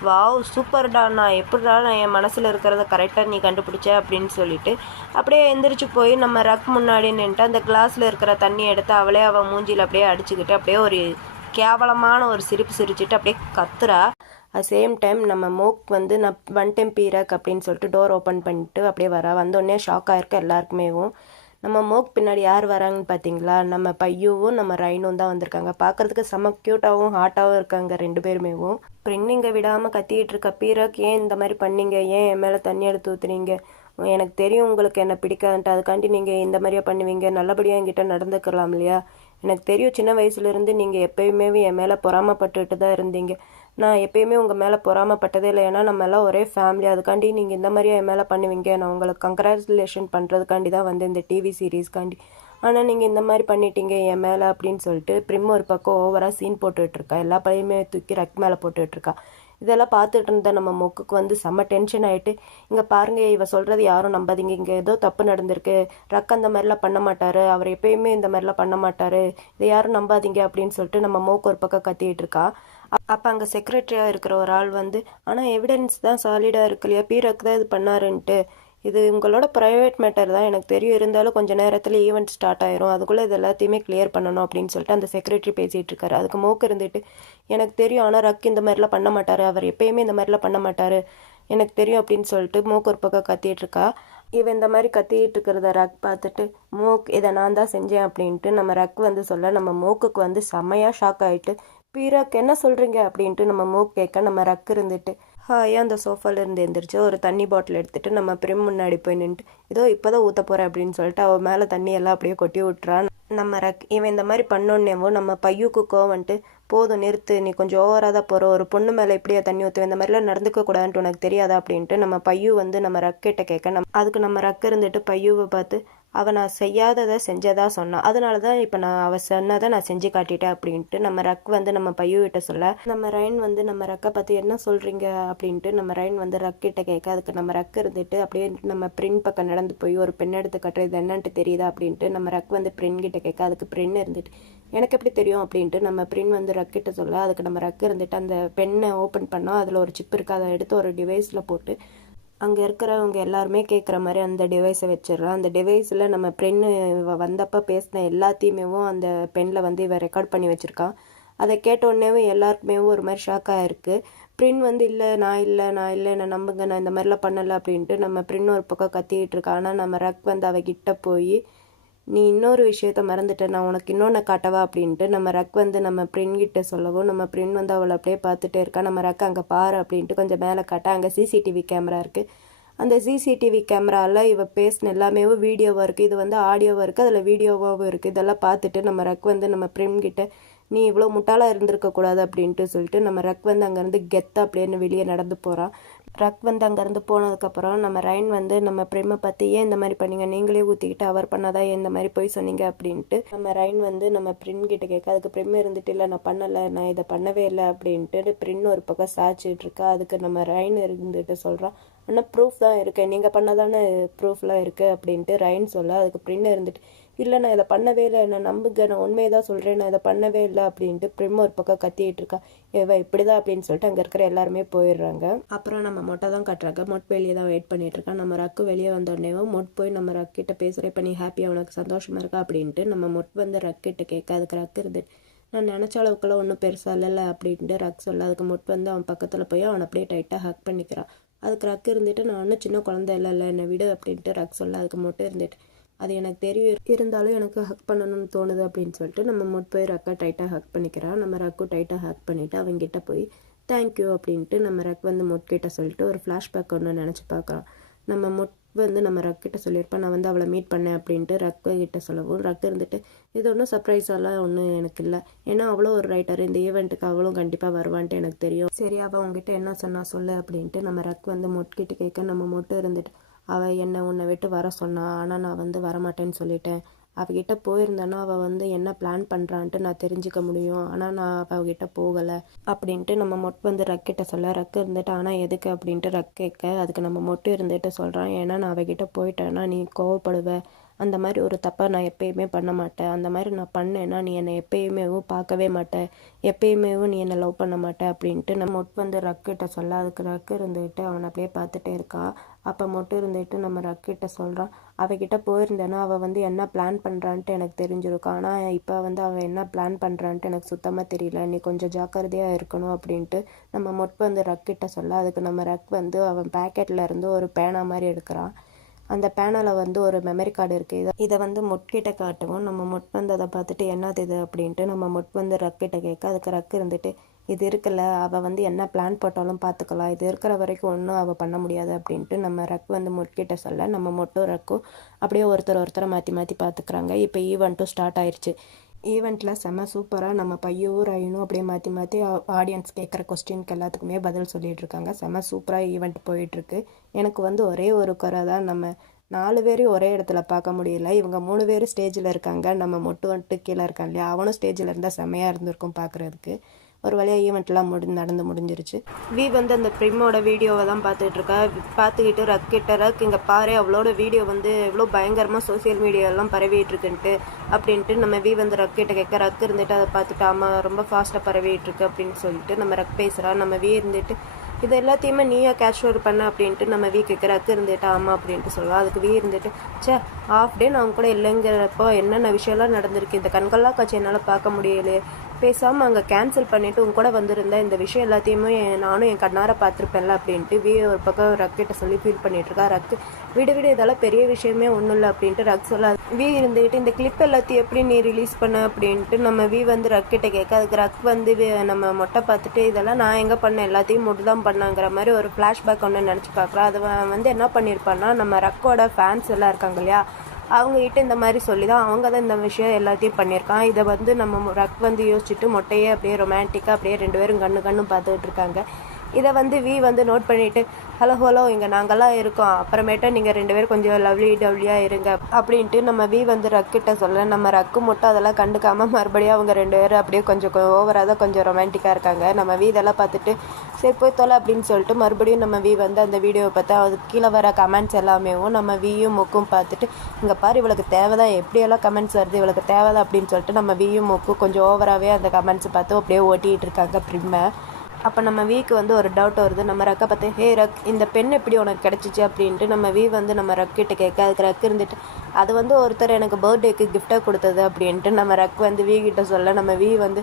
வாவ் சூப்பர்டா, நான் எப்படிடா நான் என் மனசில் இருக்கிறத கரெக்டாக நீ கண்டுபிடிச்ச அப்படின்னு சொல்லிட்டு அப்படியே எந்திரிச்சு போய் நம்ம ரக் முன்னாடி நின்றுட்டு அந்த கிளாஸில் இருக்கிற தண்ணி எடுத்து அவள் மூஞ்சியில் அப்படியே அடிச்சுக்கிட்டு அப்படியே ஒரு கேவலமான ஒரு சிரிப்பு சிரிச்சுட்டு அப்படியே கத்துறா. அட் சேம் டைம் நம்ம மோக் வந்து நான் வந்துட்டேன் பீரக் அப்படின்னு சொல்லிட்டு டோர் ஓப்பன் பண்ணிட்டு அப்படியே வரா. வந்தோடனே ஷாக் ஆயிருக்க எல்லாருக்குமேவும். நம்ம மோக் பின்னாடி யார் வராங்கன்னு பார்த்தீங்களா, நம்ம பையுவும் நம்ம ரைனும் தான் வந்திருக்காங்க. பார்க்குறதுக்கு செம்ம க்யூட்டாகவும் ஹாட்டாகவும் இருக்காங்க ரெண்டு பேருமேவும். அப்புறம் இங்கே விடாமல் கத்திக்கிட்டு இருக்க பீரக், ஏன் இந்த மாதிரி பண்ணீங்க, ஏன் என் மேலே தண்ணி எடுத்து ஊற்றுறீங்க, எனக்கு தெரியும் உங்களுக்கு என்ன பிடிக்காதுன்ட்டு, அதுக்காண்டி நீங்கள் இந்த மாதிரியா பண்ணுவீங்க, நல்லபடியாக என்கிட்ட நடந்துக்கலாம் இல்லையா, எனக்கு தெரியும் சின்ன வயசுலேருந்து நீங்கள் எப்பயுமே என் மேலே பொறாமப்பட்டுட்டு தான் இருந்தீங்க, நான் எப்பயுமே உங்கள் மேலே பொறாமப்பட்டதே இல்லை, ஏன்னா நம்ம எல்லாம் ஒரே ஃபேமிலி, அதுக்காண்டி நீங்கள் இந்த மாதிரியா என் மேலே பண்ணுவீங்க, நான் உங்களுக்கு கங்க்ராச்சுலேஷன் பண்ணுறதுக்காண்டி தான் வந்து இந்த டிவி சீரீஸ்க்காண்டி, ஆனால் நீங்கள் இந்த மாதிரி பண்ணிட்டீங்க என் மேலே அப்படின்னு சொல்லிட்டு பிரிம் ஒரு பக்கம் ஓவராக சீன் போட்டுட்ருக்கா, எல்லா பழையுமே தூக்கி ரக் மேலே போட்டுட்ருக்கா. இதெல்லாம் பார்த்துட்டு இருந்த நம்ம மொக்குக்கு வந்து செம்ம டென்ஷன் ஆகிட்டு, இங்கே பாருங்க இவ சொல்கிறது யாரும் நம்பாதீங்க, இங்கே ஏதோ தப்பு நடந்திருக்கு, ரக் அந்த மாதிரிலாம் பண்ண மாட்டார், அவர் எப்பயுமே இந்த மாதிரிலாம் பண்ண மாட்டார், இதை யாரும் நம்பாதீங்க அப்படின்னு சொல்லிட்டு நம்ம மோக்கு ஒரு பக்கம் கத்திக்கிட்டு இருக்கா. அப்போ அங்கே செக்ரட்டரியாக இருக்கிற ஒரு ஆள் வந்து, ஆனால் எவிடன்ஸ் தான் சாலிடாக இருக்கு இல்லையா, பீரக் தான் இது பண்ணாருன்ட்டு, இது உங்களோட ப்ரைவேட் மேட்டர் தான் எனக்கு தெரியும், இருந்தாலும் கொஞ்சம் நேரத்தில் ஈவெண்ட் ஸ்டார்ட் ஆயிரும், அதுக்குள்ளே இது எல்லாத்தையுமே கிளியர் பண்ணணும் அப்படின்னு சொல்லிட்டு அந்த செக்ரட்டரி பேசிகிட்டு இருக்காரு. அதுக்கு மோக்கு இருந்துட்டு, எனக்கு தெரியும் ஆனால் ரக் இந்த மாதிரிலாம் பண்ண மாட்டார், அவர் எப்பயுமே இந்த மாதிரிலாம் பண்ண மாட்டார், எனக்கு தெரியும் அப்படின்னு சொல்லிட்டு மூக்கு ஒரு பக்கம் கத்திட்டு இருக்கா. இவன் இந்த மாதிரி கத்திட்டு இருக்கிறத ரக் பார்த்துட்டு, மூக் இதை நான் தான் செஞ்சேன் அப்படின்ட்டு நம்ம ரக் வந்து சொல்ல, நம்ம மூக்குக்கு வந்து செம்மையாக ஷாக் ஆகிட்டு, பீராக் என்ன சொல்கிறீங்க அப்படின்ட்டு நம்ம மூக் கேட்க, நம்ம ரக் இருந்துட்டு ஹாயாக அந்த சோஃபாலேருந்து எழுந்திரிச்சு ஒரு தண்ணி பாட்டில் எடுத்துகிட்டு நம்ம பிரிம் முன்னாடி போய் நின்றுட்டு, ஏதோ இப்போ தான் ஊற்ற போகிறேன் அப்படின்னு சொல்லிட்டு அவள் மேலே தண்ணி எல்லாம் அப்படியே கொட்டி விட்டுறான். நம்ம ரக் இவன் இந்த மாதிரி பண்ணோன்னேவோ நம்ம பையுக்கு கோவன்ட்டு, போதும் நிறுத்து, நீ கொஞ்சம் ஓவராக தான் போகிற, ஒரு பொண்ணு மேலே இப்படியே தண்ணி ஊற்றுவேன், இந்த மாதிரிலாம் நடந்துக்க கூடாதுன்ட்டு உனக்கு தெரியாதா அப்படின்ட்டு நம்ம பையு வந்து நம்ம ரக்கிட்ட கேட்க, அதுக்கு நம்ம ரக் இருந்துட்டு பையுவை பார்த்து, அவள் நான் செய்யாததை செஞ்சதா சொன்னான், அதனால தான் இப்போ நான் அவள் சொன்னதை நான் செஞ்சு காட்டிட்டேன் அப்படின்ட்டு நம்ம ரக் வந்து நம்ம பையுகிட்ட சொல்ல, நம்ம ரைன் வந்து நம்ம ரக்கை பார்த்து என்ன சொல்கிறீங்க அப்படின்ட்டு நம்ம ரைன் வந்து ரக்கிட்ட கேட்க, அதுக்கு நம்ம ரக் இருந்துட்டு அப்படியே நம்ம பிரின் பக்கம் நடந்து போய் ஒரு பெண் எடுத்து கட்டுறது என்னன்ட்டு தெரியுதா அப்படின்ட்டு நம்ம ரக் வந்து பிரின் கிட்ட கேட்க, அதுக்கு பிரின் இருந்துட்டு எனக்கு எப்படி தெரியும் அப்படின்ட்டு நம்ம பிரின் வந்து ரக்கிட்ட சொல்ல, அதுக்கு நம்ம ரக் இருந்துட்டு அந்த பெண்ணை ஓப்பன் பண்ணோம், அதில் ஒரு சிப் இருக்குது, அதை எடுத்து ஒரு டிவைஸில் போட்டு அங்கே இருக்கிறவங்க எல்லாருமே கேட்குற மாதிரி அந்த டிவைஸை வச்சிடறான். அந்த டிவைஸில் நம்ம பெண்ணு வந்தப்போ பேசின எல்லாத்தையுமே அந்த பெண்ணில் வந்து இவன் ரெக்கார்ட் பண்ணி வச்சுருக்கான். அதை கேட்டோடனேவே எல்லாருக்குமே ஒரு மாதிரி ஷாக்காக இருக்குது. பிரின் வந்து இல்லை நான் இல்லை என்னை நம்புங்க, நான் இந்த மாதிரிலாம் பண்ணலை அப்படின்ட்டு நம்ம பிரின் ஒரு பக்கம் கத்திக்கிட்டு இருக்கா. ஆனால் நம்ம ரக் வந்து அவகிட்ட போய், நீ இன்னொரு விஷயத்த மறந்துட்ட, நான் உனக்கு இன்னொன்று காட்டவா அப்படின்ட்டு நம்ம ரக் வந்து நம்ம பிரின் கிட்ட சொல்லவும், நம்ம பிரின் வந்து அவளை அப்படியே பார்த்துட்டே இருக்கா. நம்ம ரக் அங்கே பாரு அப்படின்ட்டு கொஞ்சம் மேலே காட்ட, அங்கே சிசிடிவி கேமரா இருக்குது. அந்த சிசிடிவி கேமராவில் இவ பேசின எல்லாமே வீடியோவாக இருக்குது, இது வந்து ஆடியோவாக இருக்குது, அதில் வீடியோவாகவும் இருக்குது. இதெல்லாம் பார்த்துட்டு நம்ம ரக் வந்து நம்ம பிரின் கிட்ட, நீ இவ்வளோ முட்டாளாக இருந்திருக்கக்கூடாது அப்படின்ட்டு சொல்லிட்டு நம்ம ரக் வந்து அங்கேருந்து கெத்தா அப்படின்னு வெளியே நடந்து போகிறான். ரக் வந்து அங்கேருந்து போனதுக்கப்புறம் நம்ம ரைன் வந்து நம்ம பிரிமை பார்த்து, ஏன் இந்த மாதிரி பண்ணீங்க, நீங்களே ஊற்றிக்கிட்டு அவர் பண்ணாதான் இந்த மாதிரி போய் சொன்னீங்க அப்படின்ட்டு நம்ம ரைன் வந்து நம்ம பிரின் கிட்ட கேட்க, அதுக்கு பிரிம் இருந்துட்டு, இல்லை நான் பண்ணலை, நான் இதை பண்ணவே இல்லை அப்படின்ட்டு பிரின் ஒரு பக்கம் சாய்ச்சிட்டு இருக்கா. அதுக்கு நம்ம ரைன் இருந்துட்டு சொல்கிறான், ஆனால் ப்ரூஃப் தான் இருக்குது, நீங்கள் பண்ணதானே ப்ரூஃப்லாம் இருக்குது அப்படின்ட்டு ரைன் சொல்ல, அதுக்கு பிரின் இருந்துட்டு, இல்லை நான் இதை பண்ணவே இல்லை, நான் நம்புங்க, நான் உண்மையை தான் சொல்கிறேன், நான் இதை பண்ணவே இல்லை அப்படின்ட்டு பிரிம் ஒரு பக்கம் கத்திட்டு இருக்கா. இப்படி தான் அப்படின்னு சொல்லிட்டு அங்கே இருக்கிற எல்லாருமே போயிடுறாங்க. அப்புறம் நம்ம மொட்டை தான் கட்டுறாங்க. மொட் வெளியே தான் வெயிட் பண்ணிட்டு இருக்கா. நம்ம ரக்கு வெளியே வந்தோடனேவும் மொட் போய் நம்ம ரக்கிட்ட பேசுகிறேன், இப்போ நீ ஹாப்பியாக உனக்கு சந்தோஷமாக இருக்கா அப்படின்ட்டு நம்ம மொட் வந்து ரக்கிட்ட கேட்க, அதுக்கு ரக்கு இருந்து, நான் நினச்ச அளவுக்குலாம் ஒன்றும் பெருசாக இல்லைல்ல அப்படின்ட்டு ரக் சொல்ல, அதுக்கு மொட் வந்து அவன் பக்கத்தில் போய் அவனை அப்படியே டைட்டாக ஹக் பண்ணிக்கிறான். அதுக்கு ரக்கு இருந்துட்டு, நான் ஒன்றும் சின்ன குழந்தை இல்லை என்னை விடு அப்படின்ட்டு ரக் சொல்ல, அதுக்கு மொட்டை இருந்துட்டு, அது எனக்கு தெரியும், இருந்தாலும் எனக்கு ஹக் பண்ணணும்னு தோணுது அப்படின்னு சொல்லிட்டு நம்ம மொட் போய் ரக்கை டைட்டாக ஹக் பண்ணிக்கிறான். நம்ம ரக்கும் டைட்டாக ஹக் பண்ணிவிட்டு அவங்ககிட்ட போய் தேங்க்யூ அப்படின்ட்டு நம்ம ரக் வந்து மொட் கிட்ட சொல்லிட்டு ஒரு ஃப்ளாஷ்பேக் ஒன்று நினச்சி பார்க்குறான். நம்ம மொட் வந்து நம்ம ரக்கிட்ட சொல்லியிருப்பேன், நான் வந்து அவளை மீட் பண்ணேன் அப்படின்ட்டு ரக்கு கிட்ட சொல்லவும், ரக்கு இருந்துட்டு, இது ஒன்றும் சர்ப்ரைஸாலாம் ஒன்றும் எனக்கு இல்லை, ஏன்னா அவ்வளோ ஒரு ரைட்டர், இந்த ஈவெண்ட்டுக்கு அவளும் கண்டிப்பாக வருவான்ட்டு எனக்கு தெரியும், சரி அவள் உங்ககிட்ட என்ன சொன்னா சொல்லு அப்படின்ட்டு நம்ம ரக் வந்து மொட்கிட்ட கேட்க, நம்ம மொட்டு இருந்துட்டு, அவள் என்னை உன்னை விட்டு வர சொன்னா, ஆனால் நான் வந்து வரமாட்டேன்னு சொல்லிட்டேன், அவகிட்ட போயிருந்தேன்னா அவள் வந்து என்ன பிளான் பண்ணுறான்ட்டு நான் தெரிஞ்சுக்க முடியும், ஆனால் நான் அவகிட்ட போகலை அப்படின்ட்டு நம்ம மொட் வந்து ரக்கிட்ட சொல்ல, ரக்கு இருந்துட்டு ஆனால் எதுக்கு அப்படின்ட்டு ரக் கேட்க, அதுக்கு நம்ம மொட்டு இருந்துட்டு சொல்கிறான், ஏன்னா நான் அவகிட்ட போயிட்டேன்னா நீ கோவப்படுவ, அந்த மாதிரி ஒரு தப்பை நான் எப்பயுமே பண்ண மாட்டேன். அந்த மாதிரி நான் பண்ணேன்னா நீ என்னை எப்பயுமேவும் பார்க்கவே மாட்டேன், எப்பயுமேவும் நீ என்னை லவ் பண்ண மாட்டேன் அப்படின்ட்டு நம்ம மொட்டு வந்து ரக்கிட்ட சொல்ல, அதுக்கு ரக்கு இருந்துக்கிட்டு அவனை அப்படியே பார்த்துட்டே இருக்கா. அப்போ மட்டும் இருந்துட்டு நம்ம ரக்கிட்ட சொல்கிறான், அவகிட்ட போயிருந்தேன்னா அவள் வந்து என்ன பிளான் பண்ணுறான்ட்டு எனக்கு தெரிஞ்சிருக்கும். ஆனால் இப்போ வந்து அவள் என்ன பிளான் பண்ணுறான்ட்டு எனக்கு சுத்தமாக தெரியல, நீ கொஞ்சம் ஜாக்கிரதையாக இருக்கணும் அப்படின்ட்டு நம்ம மொட்டு வந்து ரக்கிட்ட சொல்ல, அதுக்கு நம்ம ரக் வந்து அவன் பேக்கெட்டில் இருந்து ஒரு பேனா மாதிரி எடுக்கிறான். அந்த பேனலில் வந்து ஒரு மெமரி கார்டு இருக்குது. இதை வந்து மொட்கிட்ட காட்டுவோம். நம்ம மொட் வந்து அதை பார்த்துட்டு என்னது இது அப்படின்ட்டு நம்ம மொட் வந்து ரக்கிட்ட கேட்க, அதுக்கு ரக்கு இருந்துட்டு இது இருக்குல்ல, அவள் வந்து என்ன பிளான் போட்டாலும் பார்த்துக்கலாம், இது இருக்கிற வரைக்கும் ஒன்றும் அவள் பண்ண முடியாது அப்படின்ட்டு நம்ம ரக் வந்து மொட்கிட்ட சொல்ல, நம்ம மொட்டும் ரக்கும் அப்படியே ஒருத்தரை மாற்றி மாற்றி பார்த்துக்குறாங்க. இப்போ ஈவெண்ட்டும் ஸ்டார்ட் ஆயிடுச்சு. ஈவெண்ட்டில் செம்ம சூப்பராக நம்ம பையும் ரயினும் அப்படியே மாற்றி மாற்றி ஆடியன்ஸ் கேட்குற கொஸ்டினுக்கு எல்லாத்துக்குமே பதில் சொல்லிகிட்டு இருக்காங்க. செம்ம சூப்பராக ஈவெண்ட் போயிட்டுருக்கு. எனக்கு வந்து ஒரே ஒரு குறை தான், நம்ம 4 பேரையும் ஒரே இடத்துல பார்க்க முடியல. இவங்க 3 பேர் ஸ்டேஜில் இருக்காங்க, நம்ம மொட்டு வந்துட்டு கீழே இருக்கான் இல்லையா, அவனும் ஸ்டேஜில் இருந்தால் செம்மையாக இருந்திருக்கும் பார்க்குறதுக்கு. ஒரு வழியாக ஈவெண்ட்லாம் நடந்து முடிஞ்சிருச்சு. வந்து அந்த ப்ரிம்மோட வீடியோவை தான் பார்த்துட்ருக்கா. பார்த்துக்கிட்டு ரக் இங்கே பாரு, அவளோட வீடியோ வந்து எவ்வளோ பயங்கரமாக சோசியல் மீடியாவெல்லாம் பரவிட்டுருக்குன்ட்டு அப்படின்ட்டு நம்ம வந்து ரக்கிட்ட கேட்க, ரக் இருந்துட்டு அதை பார்த்துட்டு ஆமாம் ரொம்ப ஃபாஸ்ட்டாக பரவிட்டுருக்கு அப்படின்னு சொல்லிட்டு நம்ம ரக் பேசுகிறா. நம்ம இருந்துட்டு இது எல்லாத்தையுமே நீயா கேஷ்வர் பண்ண அப்படின்ட்டு நம்ம கேட்குற, ரக்கு இருந்துட்டு ஆமாம் அப்படின்ட்டு சொல்லுவாள். அதுக்கு இருந்துட்டு ஆஃப் டே நான் கூட இல்லைங்கிறப்போ என்னென்ன விஷயம்லாம் நடந்திருக்கு, இந்த கண்கொள்ளா காட்சி என்னால் பார்க்க முடியலையே, பேசாமல் அங்கே கேன்சல் பண்ணிவிட்டு உங்க கூட வந்திருந்தேன், இந்த விஷயம் எல்லாத்தையுமே நானும் என் கண்ணார பார்த்துருப்பேன்ல அப்படின்ட்டு ஒரு பக்கம் ரக்கிட்ட சொல்லி ஃபீல் பண்ணிகிட்ருக்கா. ரக்கு விடு இதெல்லாம் பெரிய விஷயமே ஒன்றும் இல்லை அப்படின்ட்டு ரக் சொல்ல, இருந்துக்கிட்டு இந்த கிளிப் எல்லாத்தையும் எப்படி நீ ரிலீஸ் பண்ண அப்படின்ட்டு நம்ம வந்து ரக்கிட்ட கேட்க, அதுக்கு ரக் வந்து நம்ம மொட்டை பார்த்துட்டு இதெல்லாம் நான் எங்கே பண்ணேன், எல்லாத்தையும் மொட்டு தான் பண்ணாங்கிற மாதிரி ஒரு ஃப்ளாஷ்பேக் ஒன்று நினச்சி பார்க்குறோம். அது வந்து என்ன பண்ணியிருப்பான்னா, நம்ம ரக்கோட ஃபேன்ஸ் எல்லாம் இருக்காங்க இல்லையா, அவங்ககிட்ட இந்த மாதிரி சொல்லி தான் அவங்க தான் இந்த விஷயம் எல்லாத்தையும் பண்ணியிருக்கான். இதை வந்து நம்ம ரக் வந்து யோசிச்சுட்டு மொட்டையே அப்படியே ரொமான்டிக்காக அப்படியே 2 பேரும் கண்ணு பார்த்துக்கிட்டு இருக்காங்க. இதை வந்து வந்து நோட் பண்ணிவிட்டு ஹலோ இங்கே நாங்கள்லாம் இருக்கோம், அப்புறமேட்டா நீங்கள் 2 பேரும் கொஞ்சம் லவ்லியாக இருங்க அப்படின்ட்டு நம்ம வந்து ரக்கிட்ட சொல்ல, நம்ம ரக்கு மட்டும் அதெல்லாம் கண்டுக்காமல் மறுபடியும் அவங்க 2 பேரும் அப்படியே கொஞ்சம் ஓவராக தான் கொஞ்சம் ரொமான்டிக்காக இருக்காங்க. நம்ம இதெல்லாம் பார்த்துட்டு சரி போய் தொலை அப்படின்னு சொல்லிட்டு மறுபடியும் நம்ம வந்து அந்த வீடியோவை பார்த்தா அதுக்கு கீழே வர கமெண்ட்ஸ் எல்லாமேவும் நம்ம மொக்கும் பார்த்துட்டு, இங்கே பாரு இவளுக்கு தேவைதான், எப்படியெல்லாம் கமெண்ட்ஸ் வருது இவளுக்கு தேவைதான் அப்படின்னு சொல்லிட்டு நம்ம மொக்கும் கொஞ்சம் ஓவராகவே அந்த கமெண்ட்ஸ் பார்த்து அப்படியே ஓட்டிகிட்டு இருக்காங்க ப்ரிம்மை. அப்போ நம்ம வந்து ஒரு டவுட் வருது. நம்ம ரக்கை பார்த்து, ஹே ரக், இந்த பெண் எப்படி உனக்கு கிடச்சிச்சு அப்படின்ட்டு நம்ம வந்து நம்ம ரக்கிட்ட கேட்க, அதுக்கு ரக் இருந்துட்டு அது வந்து ஒருத்தர் எனக்கு பர்த்டேக்கு கிஃப்டாக கொடுத்தது அப்படின்ட்டு நம்ம ரக் வந்து கிட்ட சொல்ல, நம்ம வந்து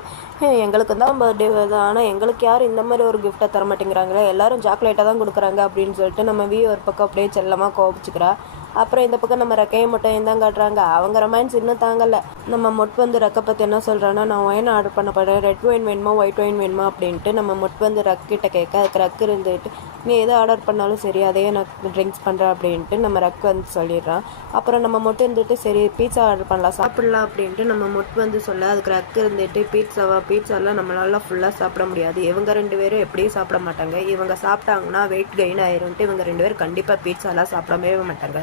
எங்களுக்கு தான் பர்த்டே வருது, ஆனால் எங்களுக்கு யாரும் இந்த மாதிரி ஒரு கிஃப்டை தர மாட்டேங்கிறாங்களே, எல்லாரும் சாக்லேட்டாக தான் கொடுக்குறாங்க அப்படின்னு சொல்லிட்டு நம்ம ஒரு பக்கம் அப்படியே செல்லமாக கோபிச்சுக்கிறா. அப்புறம் இந்த பக்கம் நம்ம ரக்கையை மட்டும் தான் காட்டுறாங்க. அவங்க ரொமான்ஸ் இன்னும் தாங்கலை. நம்ம மொட் வந்து ரக்கை பற்றி என்ன சொல்கிறான்னா, நான் ஒயின் ஆர்டர் பண்ண போகிறேன், ரெட் ஒயின் வேணுமா ஒயிட் ஒயின் வேணுமா அப்படின்ட்டு நம்ம மொட் வந்து ரக்கிட்ட கேட்க, அதுக்கு ரக்கு இருந்துட்டு நீ எதை ஆர்டர் பண்ணாலும் சரி அதையே நான் ட்ரிங்க்ஸ் பண்ணுறேன் அப்படின்ட்டு நம்ம ரக் வந்து சொல்லிடுறான். அப்புறம் நம்ம மொட்டு இருந்துட்டு சரி பீட்சா ஆர்டர் பண்ணலாம் சாப்பிடலாம் அப்படின்ட்டு நம்ம மொட் வந்து சொல்ல, அதுக்கு ரக்கு இருந்துட்டு பீட்சாலாம் நம்மளால ஃபுல்லாக சாப்பிட முடியாது, இவங்க 2 பேரும் எப்படியும் சாப்பிட மாட்டாங்க, இவங்க சாப்பிட்டாங்கன்னா வெயிட் கெயின் ஆயிரும்ட்டு இவங்க 2 பேரும் கண்டிப்பாக பீட்சாலாம் சாப்பிடவே மாட்டாங்க,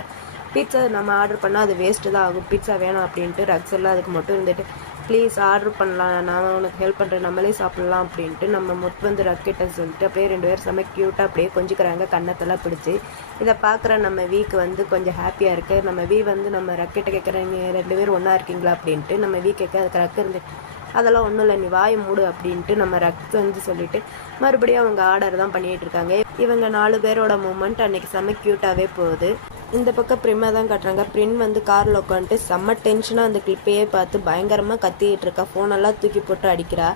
பீட்சா நம்ம ஆர்டர் பண்ணால் அது வேஸ்ட்டு தான் ஆகும், பீட்சா வேணும் அப்படின்ட்டு ரக்ஸ் எல்லாம் அதுக்கு மட்டும் இருந்துட்டு ப்ளீஸ் ஆர்டர் பண்ணலாம், நான் உனக்கு ஹெல்ப் பண்ணுறேன், நம்மளே சாப்பிட்லாம் அப்படின்ட்டு நம்ம வந்து ரக்கிட்ட சொல்லிட்டு அப்படியே 2 பேரும் செம்ம க்யூட்டாக அப்படியே கொஞ்சிக்கிறாங்க கண்ணத்தெல்லாம் பிடிச்சி. இதை பார்க்குற நம்ம வந்து கொஞ்சம் ஹாப்பியாக இருக்குது. நம்ம வந்து நம்ம ரக்கிட்ட கேட்குறேன், நீ 2 பேரும் ஒன்றா இருக்கீங்களா அப்படின்ட்டு நம்ம கேட்க, அதுக்கு ரக்கு இருந்துட்டு அதெல்லாம் ஒன்றும் இல்லை நீ வாயை மூடு அப்படின்ட்டு நம்ம ரக் வந்து சொல்லிட்டு மறுபடியும் அவங்க ஆர்டர் தான் பண்ணிகிட்டு இருக்காங்க. இவங்க 4 பேரோட மூமெண்ட் அன்றைக்கி செம்ம க்யூட்டாகவே போகுது. இந்த பக்கம் ப்ரிம்மை தான் காட்டுறாங்க. ப்ரின் வந்து காரில் உட்காந்துட்டு செம்ம டென்ஷனாக அந்த கிளிப்பையே பார்த்து பயங்கரமாக கத்திக்கிட்டு இருக்கா, ஃபோனெல்லாம் தூக்கி போட்டு அடிக்கிறா.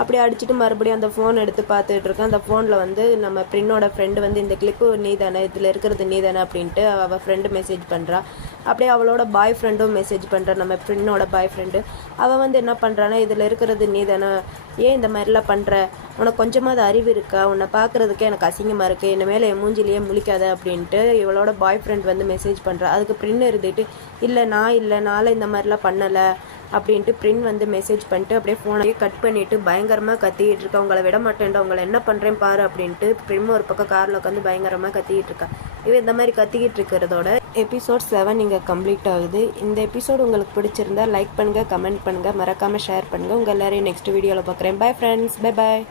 அப்படி அடிச்சுட்டு மறுபடியும் அந்த ஃபோன் எடுத்து பார்த்துட்டு இருக்கேன். அந்த ஃபோனில் வந்து நம்ம ப்ரின்னோட ஃப்ரெண்டு வந்து இந்த கிளிப்பு நீ தானே, இதில் இருக்கிறது நீ தானே அப்படின்ட்டு அவள் ஃப்ரெண்டு மெசேஜ் பண்ணுறா. அப்படியே அவளோட பாய் ஃப்ரெண்டும் மெசேஜ் பண்ணுறா, நம்ம ப்ரின்னோட பாய் ஃப்ரெண்டு. அவள் வந்து என்ன பண்ணுறான்னா, இதில் இருக்கிறது நீ தானே, ஏன் இந்த மாதிரிலாம் பண்ணுற, உனக்கு கொஞ்சமாவது அறிவு இருக்கா, உன்னை பார்க்குறதுக்கே எனக்கு அசிங்கமாக இருக்குது, என்ன மேலே என் மூஞ்சிலேயே முழிக்காத அப்படின்ட்டு இவளோட பாய் ஃப்ரெண்ட் வந்து மெசேஜ் பண்ணுறா. அதுக்கு ப்ரின்னு இருந்துட்டு நானும் இந்த மாதிரிலாம் பண்ணலை அப்படின்ட்டு ப்ரின் வந்து மெசேஜ் பண்ணிட்டு அப்படியே ஃபோனையே கட் பண்ணிவிட்டு பயங்கரமாக கத்திக்கிட்டு இருக்கா. உங்களை விட மாட்டேன்டா, உங்களை என்ன பண்ணுறேன் பாரு அப்படின்ட்டு ப்ரிம் ஒரு பக்கம் காரில் உட்காந்து பயங்கரமாக கத்திக்கிட்டு இருக்கா. இவன் இந்த மாதிரி கத்திக்கிட்டு இருக்கிறதோட எபிசோட் 7 இங்கே கம்ப்ளீட் ஆகுது. இந்த எபிசோடு உங்களுக்கு பிடிச்சிருந்தா லைக் பண்ணுங்கள், கமெண்ட் பண்ணுங்கள், மறக்காமல் ஷேர் பண்ணுங்கள். உங்கள் எல்லோரையும் நெக்ஸ்ட் வீடியோவில் பார்க்குறேன். Bye friends, bye bye.